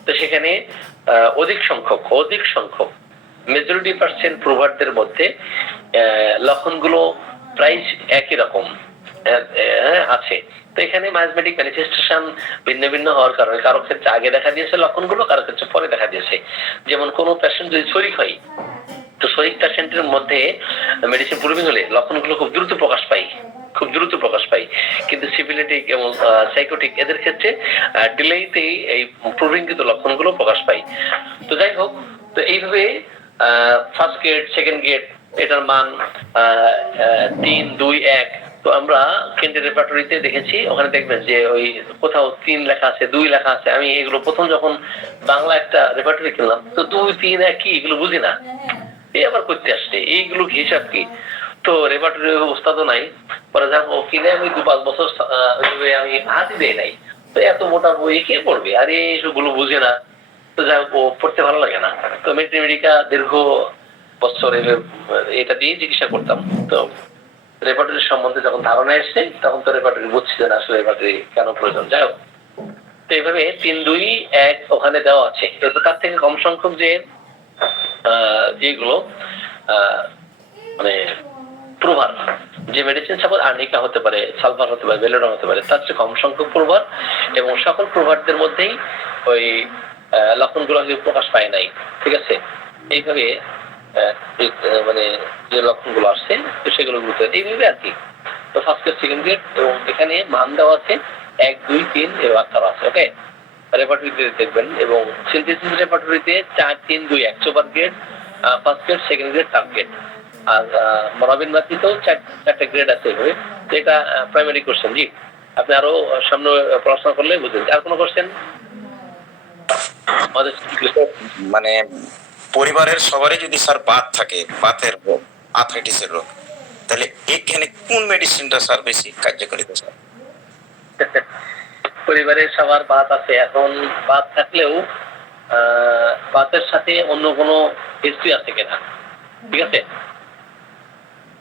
তো সেখানে অধিক সংখ্যক মেজরিটি পার্সেন্ট প্রোভারদের মধ্যে লক্ষণগুলো প্রায় একই রকম আছে। তো এখানে ম্যাথমেটিক ম্যানিফেস্টেশন ভিন্ন ভিন্ন হওয়ার কারণে কারো ক্ষেত্রে আগে দেখা দিয়েছে লক্ষণগুলো, কারো ক্ষেত্রে পরে দেখা দিয়েছে। যেমন কোনো পেশেন্ট যদি শরিক হয়, তো শরিক পেশেন্টের মধ্যে মেডিসিন প্রয়োগ হলে লক্ষণগুলো খুব দ্রুত প্রকাশ পায়, কিন্তু সিভিলিটিক এবং সাইকোটিক এদের ক্ষেত্রে ডিলেইতেই এই প্রবৃঙ্কিত লক্ষণগুলো প্রকাশ পায়। তো যাই হোক, তো এইভাবে ফার্স্ট গ্রেড, সেকেন্ড গ্রেড এটার মান 3, 2, 1। তো আমরা কেন্দ্রের রেপার্টরিতে দেখেছি, ওখানে দেখবেন যে ওই কোথাও 3 লেখা আছে, 2 লেখা আছে। আমি এগুলো প্রথম যখন বাংলা একটা রেপার্টরি কিনলাম, তো 2, 3, 1 কি এগুলো বুঝি না, এই আবার করতে আসছে, এইগুলো হিসাব কি? তো রেপার্টরি অবস্থা তো নাই। পরে যখন ও কিনে আমি 2-5 বছর ওইভাবে আমি হাতই দেই নাই। তো এত মোটা বই কে পড়বে, আরে এইসবগুলো বুঝে না। তো যাই হোক, ও পড়তে ভালো লাগে না। তো ম্যাথমেটিকা দীর্ঘ বছর এটা দিয়ে চিকিৎসা করতাম। তো রেপার্টরি সম্বন্ধে যখন ধারণা এসছে, তখন তো রেপার্টরি বুঝছি না আসলে রেপার্টরি কেন প্রয়োজন। যাই হোক, তো এইভাবে 3, 2, 1 ওখানে দেওয়া আছে। তো তার থেকে কম সংখ্যক যে যেগুলো মানে প্রভার, যে মেডিসিন সাপোজ আর্নিকা হতে পারে, সালফার হতে পারে, বেলোডন হতে পারে, তার চেয়ে কম সংখ্যক প্রভার এবং সকল প্রভারদের মধ্যেই ওই লক্ষণগুলো প্রকাশ পায় নাই। ঠিক আছে, এইভাবে মানে যে লক্ষণগুলো আসছে তো সেগুলো এইভাবে আর কি। তো ফার্স্ট গ্রেড, সেকেন্ড গ্রেড এবং এখানে মান দেওয়া আছে 1, 2, 3 এবং আকার আছে। ওকে, রেপার্টরিতে দেখবেন এবং সিনথেসিস রেপার্টরিতে 4, 3, 2, 1 super grade, first grade, second grade, third grade. আর রবিন মাতৃতেও 4টা গ্রেড আছে। তো এটা প্রাইমারি কোশ্চেন। জি, আপনি আরো সামনে পড়াশোনা করলে বুঝবেন। আর কোনো কোশ্চেন? মানে পরিবারের সবারই যদি স্যার বাত থাকে, বাতের রোগ, আর্থ্রাইটিসের রোগ, তাহলে এখানে কোন মেডিসিনটা স্যার বেশি কার্যকরী স্যার? পরিবারের সবার বাত আছে। এখন বাত থাকলেও বাতের সাথে অন্য কোনো হিস্ট্রি আছে কিনা, ঠিক আছে,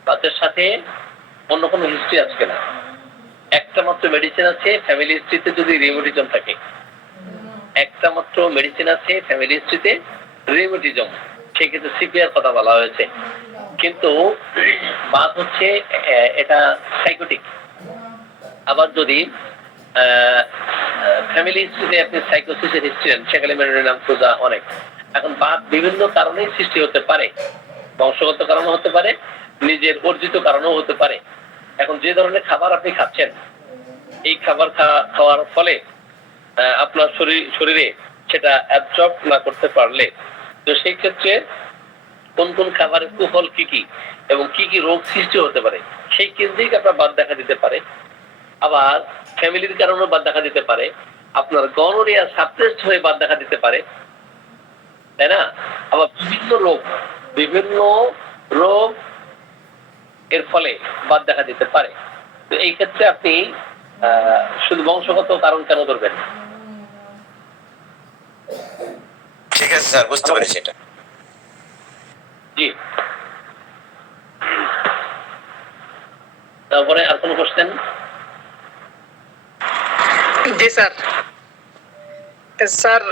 বাতের সাথে অন্য কোনো হিস্ট্রি আছে কিনা। একটা মাত্র মেডিসিন আছে ফ্যামিলি হিস্ট্রিতে, যদি রিউমেটিজম থাকে। একটা মাত্র মেডিসিন আছে ফ্যামিলি হিস্ট্রিতে রিউমেটিজম, সেক্ষেত্রে সিপিআর কথা বলা হয়েছে। কিন্তু বাত হচ্ছে এটা সাইকোটিক। আবার যদি ফ্যামিলি হিস্ট্রিতে আপনি সাইকোসিসের হিস্ট্রি নেন, সেখানে মেরুনের নাম খোঁজা অনেক। এখন বাত বিভিন্ন কারণে সৃষ্টি হতে পারে, বংশগত কারণও হতে পারে, নিজের অর্জিত কারণও হতে পারে। এখন যে ধরনের খাবার আপনি খাচ্ছেন, এই খাবার খাওয়ার ফলে আপনার শরীরে সেটা অ্যাবজর্ব না করতে পারলে, তো সেই ক্ষেত্রে কোন কোন খাবারের কুফল কি কি এবং কি কি রোগ সৃষ্টি হতে পারে, সেই কেন্দ্রিক আপনার বাত দেখা দিতে পারে। আবার ফ্যামিলির কারণেও বাত দেখা দিতে পারে, আপনার গনোরিয়া সাপ্রেসড হয়ে বাত দেখা দিতে পারে, তাই না? আবার বিভিন্ন রোগ এর ফলে বাত দেখা দিতে পারে। তো এই ক্ষেত্রে আপনি শুধু বংশগত কারণ কেন ধরবেন? ঠিক আছে স্যার, বুঝতে পেরেছি এটা। জি, তারপরে আর কোনো কোশ্চেন? জি স্যার। স্যার,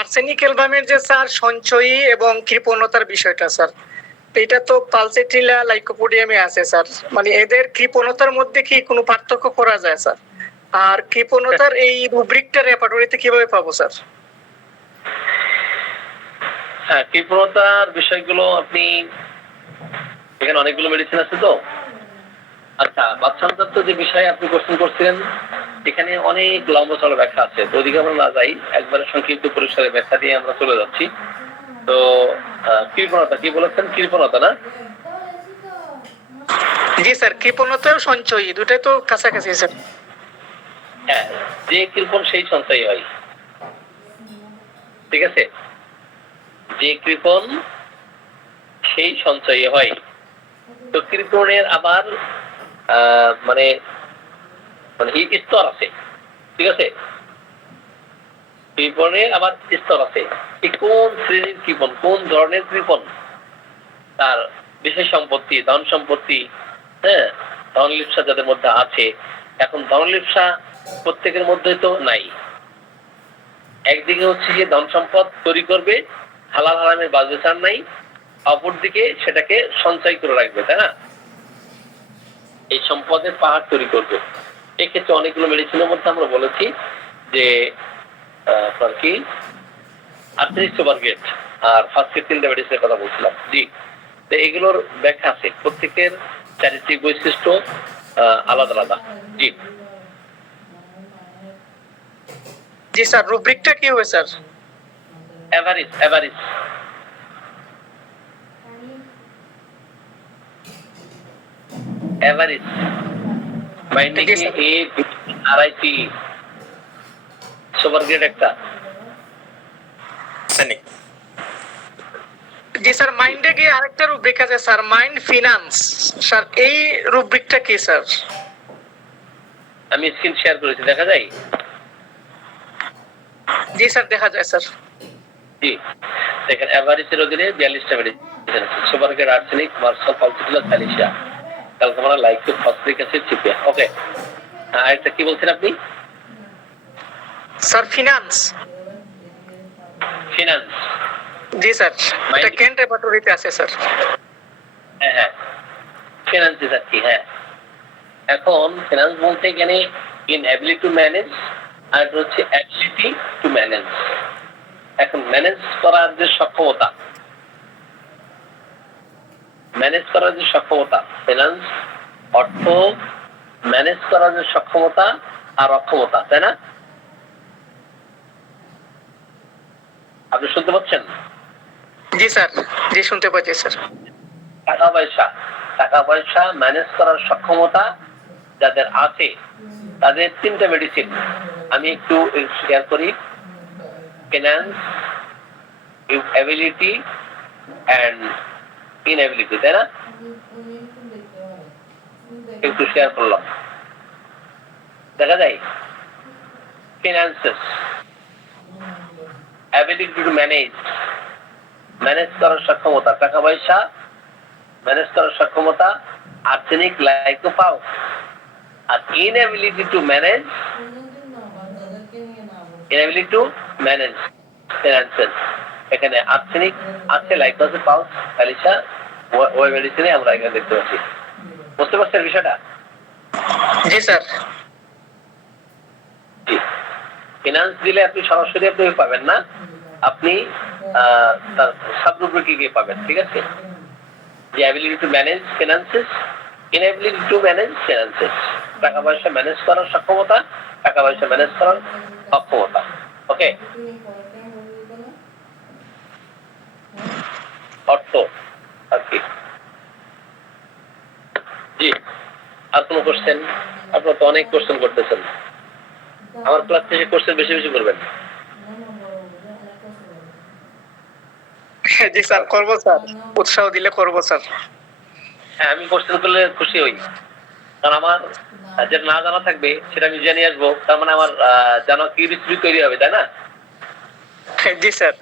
আর্সেনিক অ্যালবামের যে স্যার সঞ্চয়ী এবং কৃপণতার বিষয়টা স্যার, এটা তো পালসেট্রিলা লাইকোপোডিয়ামে আছে স্যার, মানে এদের কৃপণতার মধ্যে কি কোনো পার্থক্য করা যায় স্যার? আর কৃপণতার এই রুব্রিকটা রেপার্টরিতে কিভাবে পাবো স্যার? হ্যাঁ, কৃপণতার বিষয়গুলো আপনি এখানে অনেকগুলো মেডিসিন আছে তো। আচ্ছা, বাচ্চান্তত্ব যে বিষয়ে আপনি কোশ্চেন করছিলেন, এখানে অনেক লম্বা চড়া ব্যাখ্যা আছে। তো ওদিকে আমরা না যাই, একবারে সংক্ষিপ্ত পরিসরে ব্যাখ্যা দিয়ে আমরা চলে যাচ্ছি। তো কৃপণতা কি বলেছেন? কৃপণতা না? জি স্যার, কৃপণতা ও সঞ্চয়ী দুটাই তো কাছাকাছি স্যার। হ্যাঁ, যে কৃপণ সেই সঞ্চয়ী হয়। ঠিক আছে, যে কৃপণ সেই সঞ্চয়ী হয়। তো কৃপণের আবার মানে মানে স্তর আছে। ঠিক আছে, কৃপণের আবার স্তর আছে। কোন শ্রেণীর কৃপণ, কোন ধরনের কৃপণ, তার বিশেষ সম্পত্তি, ধন সম্পত্তি, হ্যাঁ, ধন লিপ্সা যাদের মধ্যে আছে। এখন ধন লিপ্সা প্রত্যেকের মধ্যে তো নাই। একদিকে হচ্ছে যে ধন সম্পদ তৈরি করবে, হালাল হারামের বাজবেচার নাই, অপরদিকে সেটাকে সঞ্চয় করে রাখবে, তাই না? এই সম্পদের পাহাড় তৈরি করবে। এক্ষেত্রে অনেকগুলো মেডিসিনের মধ্যে আমরা বলেছি যে আপনার কি 38 সুপার গ্রেড আর ফার্স্ট গ্রেড 3টা মেডিসিনের কথা বলছিলাম। জি, তো এগুলোর ব্যাখ্যা আছে, প্রত্যেকের চারিত্রিক বৈশিষ্ট্য আলাদা আলাদা। জি, জি স্যার, রুব্রিকটা কি হবে স্যার? Average, average. এভারেজ মাইন্ডে জি কি স্যার। এ আড়াইটি সুপার গ্রেড একটা শ্রেণী। জি স্যার, মাইন্ডে গিয়ে আরেকটা রুব্রিক আছে স্যার, মাইন্ড ফিনান্স। স্যার এই রুব্রিকটা কি স্যার? আমি স্ক্রিন শেয়ার করেছি, দেখা যায়? জি স্যার, দেখা যায় স্যার। জি, দেখেন এভারেজের অধীনে 42টা মেডিসিন আছে। সুপার গ্রেড আর্সেনিক, মার্সাল, পালসিটিলা, সালিসিয়া, ক্যালকামারা, লাইকো, ফসফরিক অ্যাসিড, চিপিয়া। ওকে, আরেকটা কি বলছেন আপনি? Sir finance. ফিনান্স। জি স্যার, এটা কেন্ট ল্যাবরেটরিতে আছে স্যার। হ্যাঁ হ্যাঁ, ফিনান্স আর কি। হ্যাঁ, এখন ফিনান্স বলতে গেলে ইনএবিলিটি টু ম্যানেজ, আর একটা হচ্ছে অ্যাবিলিটি টু ম্যানেজ। এখন ম্যানেজ করার যে সক্ষমতা, ম্যানেজ করার যে সক্ষমতা, ফিনান্স অর্থ ম্যানেজ করার যে সক্ষমতা আর অক্ষমতা, তাই না? আপনি শুনতে পাচ্ছেন? জি স্যার, জি শুনতে পাচ্ছি স্যার। টাকা পয়সা, টাকা পয়সা ম্যানেজ করার সক্ষমতা যাদের আছে তাদের 3টা মেডিসিন আমি একটু শেয়ার করি। ফিনান্স, এবিলিটি অ্যান্ড ইনএবিলিটি, তাই না? একটু শেয়ার করলাম, দেখা যায়। Finances, ability to manage, manage করার সক্ষমতা, টাকা পয়সা ম্যানেজ করার সক্ষমতা, আর্সেনিক, লাইকোপাল। আর inability to manage, inability to manage finances. এখানে আর্সেনিক আছে, লাইকো আছে, পালস, সালিসা, ওই মেডিসিনে আমরা এখানে দেখতে পাচ্ছি। বুঝতে পারছেন বিষয়টা? জি স্যার। জি, ফিনান্স দিলে আপনি সরাসরি আপনি পাবেন না, আপনি তার সাবরুব্রিকে গিয়ে পাবেন, ঠিক আছে? যে ability to manage finances, inability to manage finances, টাকা পয়সা ম্যানেজ করার সক্ষমতা, টাকা পয়সা ম্যানেজ করার অক্ষমতা। ওকে, অর্থ আর কি। জি, আর কোনো কোশ্চেন? আপনারা তো অনেক কোশ্চেন করতেছেন, আমার ক্লাস থেকে কোশ্চেন বেশি বেশি করবেন। জি স্যার, করবো স্যার, উৎসাহ দিলে করবো স্যার। হ্যাঁ, আমি কোশ্চেন করলে খুশি হই, কারণ আমার যেটা না জানা থাকবে সেটা আমি জেনে আসবো, তার মানে আমার জানা কিউরিয়াসিটি তৈরি হবে, তাই না? জি স্যার।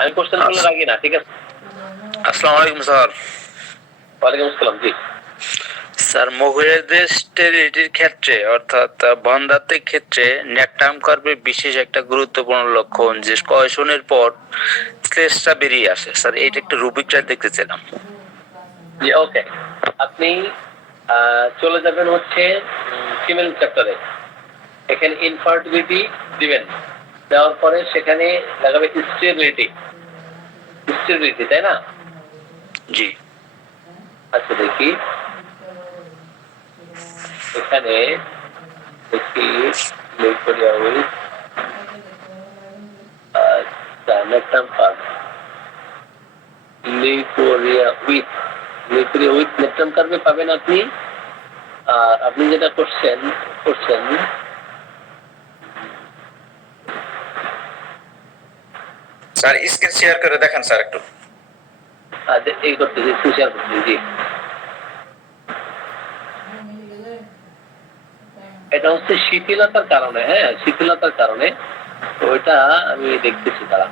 আমি কোশ্চেন করলে রাখি না, ঠিক আছে? আসসালামু আলাইকুম স্যার। ওয়ালাইকুম আসসালাম। জি স্যার, মহিলাদের স্টেরিলিটির ক্ষেত্রে অর্থাৎ বন্ধাত্বের ক্ষেত্রে ন্যাকটাম কার্ভের বিশেষ একটা গুরুত্বপূর্ণ লক্ষণ যে কয়শনের পর স্লেসটা বেরিয়ে আসে। স্যার, এইটা একটু রুবিকটা দেখতে চাইলাম। জি, ওকে। আপনি চলে যাবেন হচ্ছে ফিমেল চ্যাপ্টারে, এখানে ইনফার্টিলিটি দিবেন, দেওয়ার পরে সেখানে লাগাবে স্টেবিলিটি, স্টেবিলিটি, তাই না? জি। আচ্ছা দেখি, এখানে দেখি লিউকোরিয়া উইথ ন্যাকটাম কার্ভ, লিউকোরিয়া উইথ ন্যাকটাম কার্ভে পাবেন আপনি। আর আপনি যেটা করছেন স্যার স্ক্রিন শেয়ার করে দেখেন স্যার একটু। এই করতেছি, শেয়ার করতেছি। জি, এটা হচ্ছে শিথিলতার কারণে, হ্যাঁ শিথিলতার কারণে। তো ওইটা আমি দেখতেছি, তারা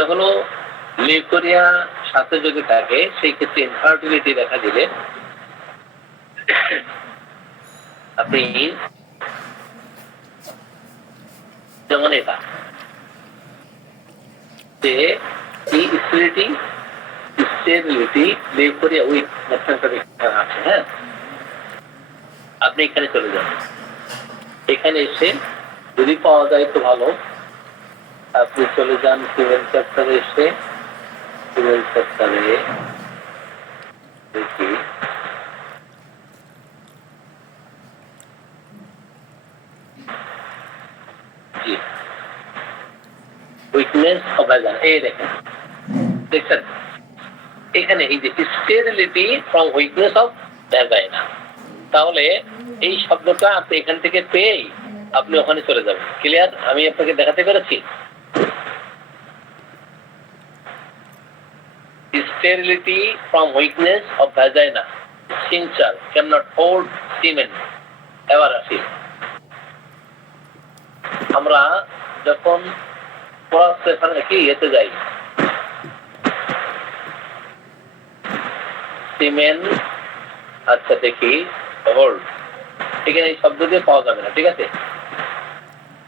একটা হলো লিউকোরিয়া সাথে যদি থাকে সেই ক্ষেত্রে ইনফার্টিলিটি দেখা দিলে আপনি যেমন এটা যে এই স্টেরিলিটি লিউকোরিয়া উইক আছে, হ্যাঁ, আপনি এখানে চলে যান, এখানে এসে যদি পাওয়া যায় তো ভালো, আপনি চলে যান ফিমেল চ্যাপ্টারে, এসে ফিমেল চ্যাপ্টারে দেখি জি উইকনেস অফ ভ্যাজাইনা, এই দেখছেন এখানে এই যে sterility from weakness of vagina, তাহলে এই শব্দটা আপনি এখান থেকে পেয়েই আপনি ওখানে চলে যাবেন। ক্লিয়ার? আমি আপনাকে দেখাতে পেরেছি। Sterility from weakness of vagina. Sphincter cannot hold semen. এবার আসি, আমরা যখন কি এতে যাই, সিমেন, আচ্ছা দেখি হোল্ড, এখানে এই শব্দ দিয়ে পাওয়া যাবে না, ঠিক আছে,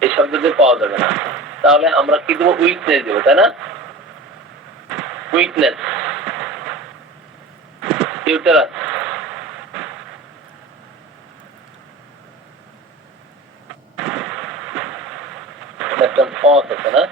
এই শব্দ দিয়ে পাওয়া যাবে না, তাহলে আমরা কি দেবো? উইকনেস দেবো, তাই না? উইকনেস ইউটেরাস, একটা পথ আছে না,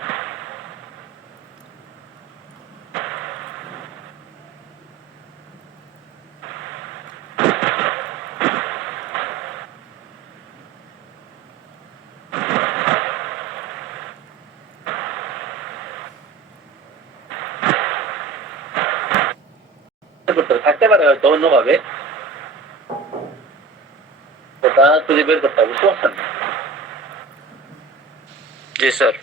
থাকতে পারে হয়তো অন্যভাবে, ওটা খুঁজে বের করতে হবে, বুঝতে পারছেন? জি স্যার।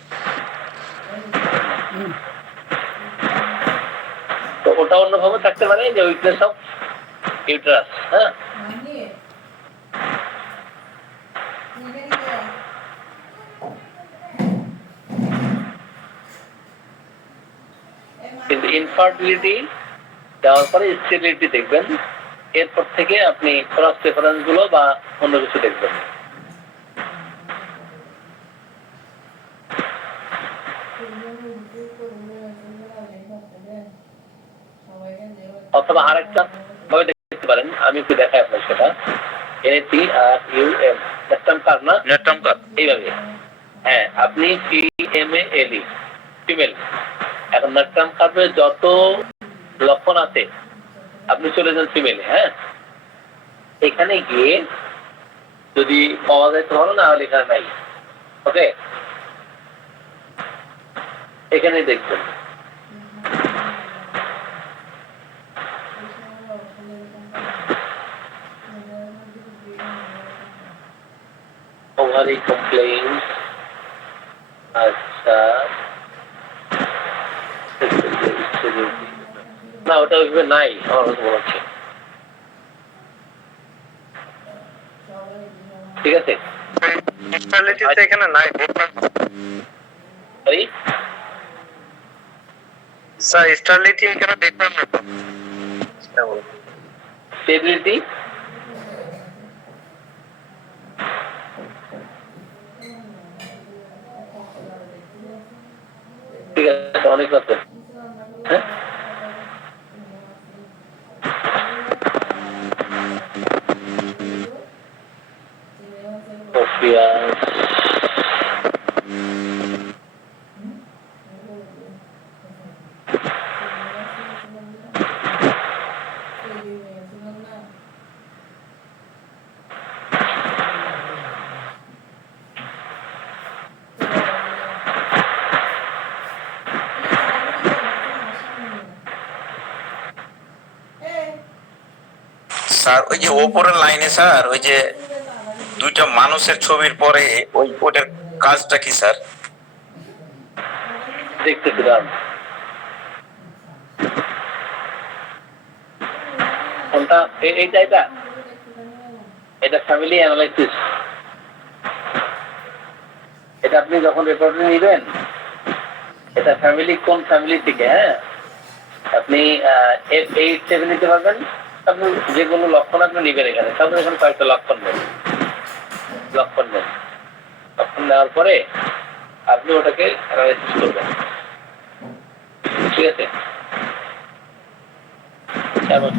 তো ওটা অন্যভাবে থাকতে পারে, যে উইকনেস অফ ইউটেরাস, হ্যাঁ, কিন্তু ইনফার্টিলিটি দেওয়ার পরে স্টেরিলিটি দেখবেন, এরপর থেকে আপনি ক্রস রেফারেন্স গুলো বা অন্য কিছু দেখবেন। অথবা আরেকটা ভাবে দেখতে পারেন, আমি একটু দেখাই আপনার সেটা, NATRUM নেটটাম কার না, নেটটাম কার, এইভাবে, হ্যাঁ, আপনি FEMALE ফিমেল, এখন নেটটাম কার্ভে যত লক্ষণ আছে আপনি চলে যান ফিমেলে, হ্যাঁ, এখানে গিয়ে যদি পাওয়া যায় তো ভালো, না হলে এখানে নাই, ওকে, এখানে দেখবেন ওভারি কমপ্লেইন্স, আচ্ছা না ওটা ওইভাবে নাই আমার কাছে মনে হচ্ছে, ঠিক আছে, এখানে নাই স্যার, স্টারলিটি এখানে দেখলাম না তো, স্টেবিলিটি ঠিক আছে, অনেক আছে, হ্যাঁ, স্যার ওই যে ওপরের লাইনে স্যার ওই যে দুইটা মানুষের ছবির পরে ওইটার কাজটা কি স্যার? দেখতেছি দাম কোনটা, এইটা এটা এটা ফ্যামিলি অ্যানালাইসিস, এটা আপনি যখন রেকর্ডিং নেবেন এটা ফ্যামিলি কোন ফ্যামিলি থেকে, হ্যাঁ আপনি এই স্টেপে নিতে পারবেন। আপনি যেগুলো লক্ষণ আপনি নিবেন এখানে, তারপরে এখানে কয়েকটা লক্ষণ নেন, লক্ষণ নেওয়ার পরে আপনি ওটাকে অ্যানালাইসিস করবেন, ঠিক আছে?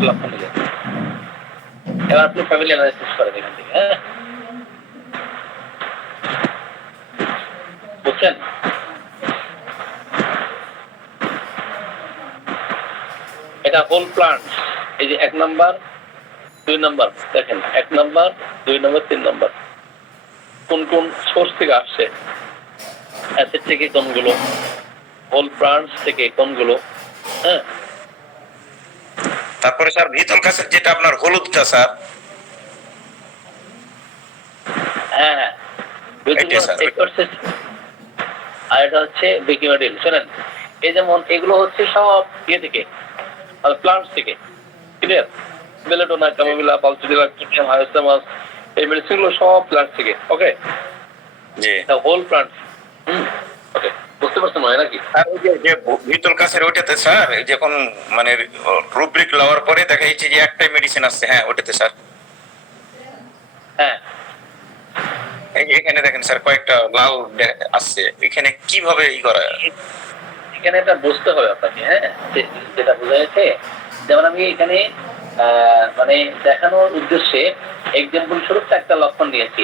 লক্ষণ নিলেন, এবার আপনি ফ্যামিলি অ্যানালাইসিস করেন এখান থেকে, হ্যাঁ বুঝছেন? এটা হোল প্লান্ট, এই যে 1 নাম্বার 2 নাম্বার দেখেন, 1 নাম্বার 2 নাম্বার 3 নাম্বার কোন কোন সোর্স থেকে আসছে, অ্যাসিড থেকে কোনগুলো, হোল প্লান্টস থেকে কোনগুলো, হ্যাঁ। তারপরে স্যার ভিতল কাছের যেটা আপনার হলুদটা স্যার, হ্যাঁ হ্যাঁ এটা স্যার। আর এটা হচ্ছে বিকিমাডিল। শোনেন, এই যেমন এগুলো হচ্ছে সব ইয়ে থেকে, প্লান্টস থেকে, ক্লিয়ার? বেলেডোনা, ক্যামোমিলা, পালসিডিলা, ক্রিটিয়াম, হায়োস্টামাস, এই মেডিসিনগুলো সব প্লান্টস থেকে, ওকে? জি হোল প্লান্টস, ওকে, বুঝতে পারছেন নয় নাকি? আর ওই যে ভিতল কাছের ওইটাতে স্যার যখন মানে রুব্রিক লওয়ার পরে দেখা যাচ্ছে যে একটাই মেডিসিন আসছে, হ্যাঁ ওটাতে স্যার। হ্যাঁ এই যে এখানে দেখেন স্যার কয়েকটা লাল আসছে, এখানে কিভাবে ই করা? এখানে এটা বুঝতে হবে আপনাকে, হ্যাঁ যেটা বোঝা যাচ্ছে। যেমন আমি এখানে মানে দেখানোর উদ্দেশ্যে এক্সাম্পল স্বরূপ একটা লক্ষণ নিয়েছি।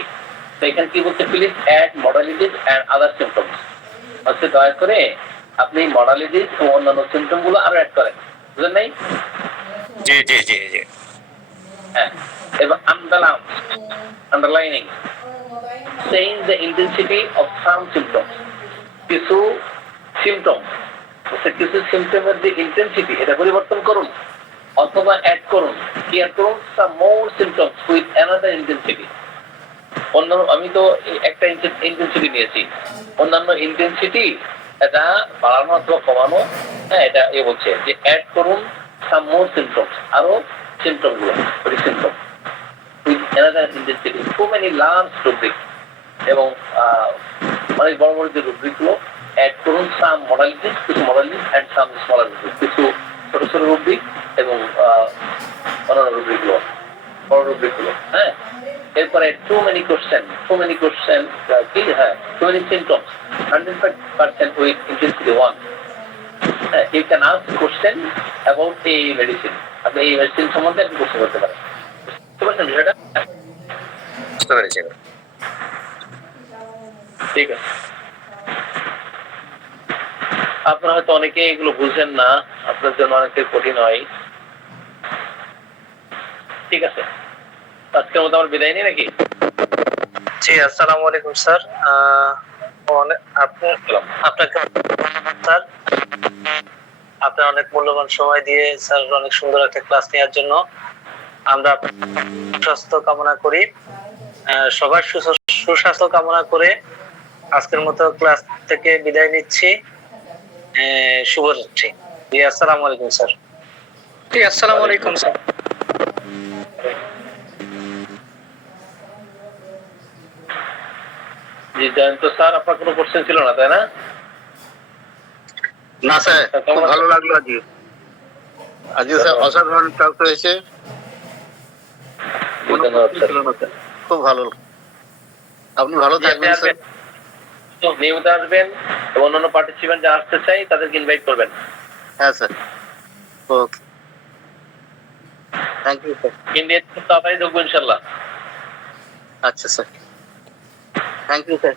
তো এখানে কি বলছে, please add modalities and other symptoms, হচ্ছে দয়া করে আপনি মডালিটিস ও অন্যান্য সিমটম গুলো আরো অ্যাড করেন, বুঝলেন নাই? জি জি জি জি হ্যাঁ, এবার underlining saying the intensity of some symptoms, কিছু সিমটম, কিছু সিমটমের যে ইন্টেন্সিটি এটা পরিবর্তন করুন অথবা অ্যাড করুন, কি অ্যাড করুন? সাম মোর সিমটমস উইথ অ্যানাদার ইন্টেন্সিটি। অন্যান্য আমি তো একটা ইন্টেন্সিটি নিয়েছি, অন্যান্য ইন্টেন্সিটি এটা বাড়ানো অথবা কমানো, হ্যাঁ এটা বলছে যে অ্যাড করুন সাম মোর সিমটমস, আরো সিমটম গুলো, ওই symptom with another intensity, too many large rubric, এবং অনেক বড় বড় যে রুব্রিক গুলো অ্যাড করুন, সাম মডালিটিস, কিছু modalities and some smaller rubric, কিছু ছোট ছোট রুব্রিক এবং অন্যান্য রুব্রিক গুলো, বড় রুব্রিক গুলো, হ্যাঁ। এরপরে টু মেনি কোশ্চেন কি, হ্যাঁ too many symptoms 100% with intensity 1, হ্যাঁ। You can ask question about এই মেডিসিন, আপনি এই মেডিসিন সম্বন্ধে আপনি প্রশ্ন করতে পারেন, বুঝতে পারছেন বিষয়টা? বুঝতে পেরেছি। ঠিক আছে, আপনারা হয়তো অনেকে এগুলো বুঝেন না, আপনার জন্য অনেকে কঠিন হয়, ঠিক আছে? আজকের মতো আমার বিদায় নেই নাকি? জি আসসালামু আলাইকুম স্যার। আপনাকে স্যার, আপনার অনেক মূল্যবান সময় দিয়ে স্যার অনেক সুন্দর একটা ক্লাস নেওয়ার জন্য আমরা সুস্বাস্থ্য কামনা করি, সবার সুস্বাস্থ্য কামনা করে আজকের মতো ক্লাস থেকে বিদায় নিচ্ছি। শুভরাত্রি। জি আসসালামু আলাইকুম স্যার। জি আসসালামু আলাইকুম স্যার। জি জয়ন্ত স্যার, আপনার কোনো কোশ্চেন ছিল না তাই না? না স্যার, খুব ভালো লাগলো আজকে। আজকে স্যার অসাধারণ ক্লাস হয়েছে, ধন্যবাদ স্যার। খুব ভালো। আপনি ভালো থাকবেন স্যার। নিয়মিত আসবেন এবং অন্যান্য পার্টিসিপেন্ট যারা আসতে চাই তাদেরকে ইনভাইট করবেন। হ্যাঁ sir, okay, thank you sir. India তাড়াতাড়ি ঢুকবো ইনশাল্লাহ। আচ্ছা স্যার, থ্যাংক ইউ স্যার।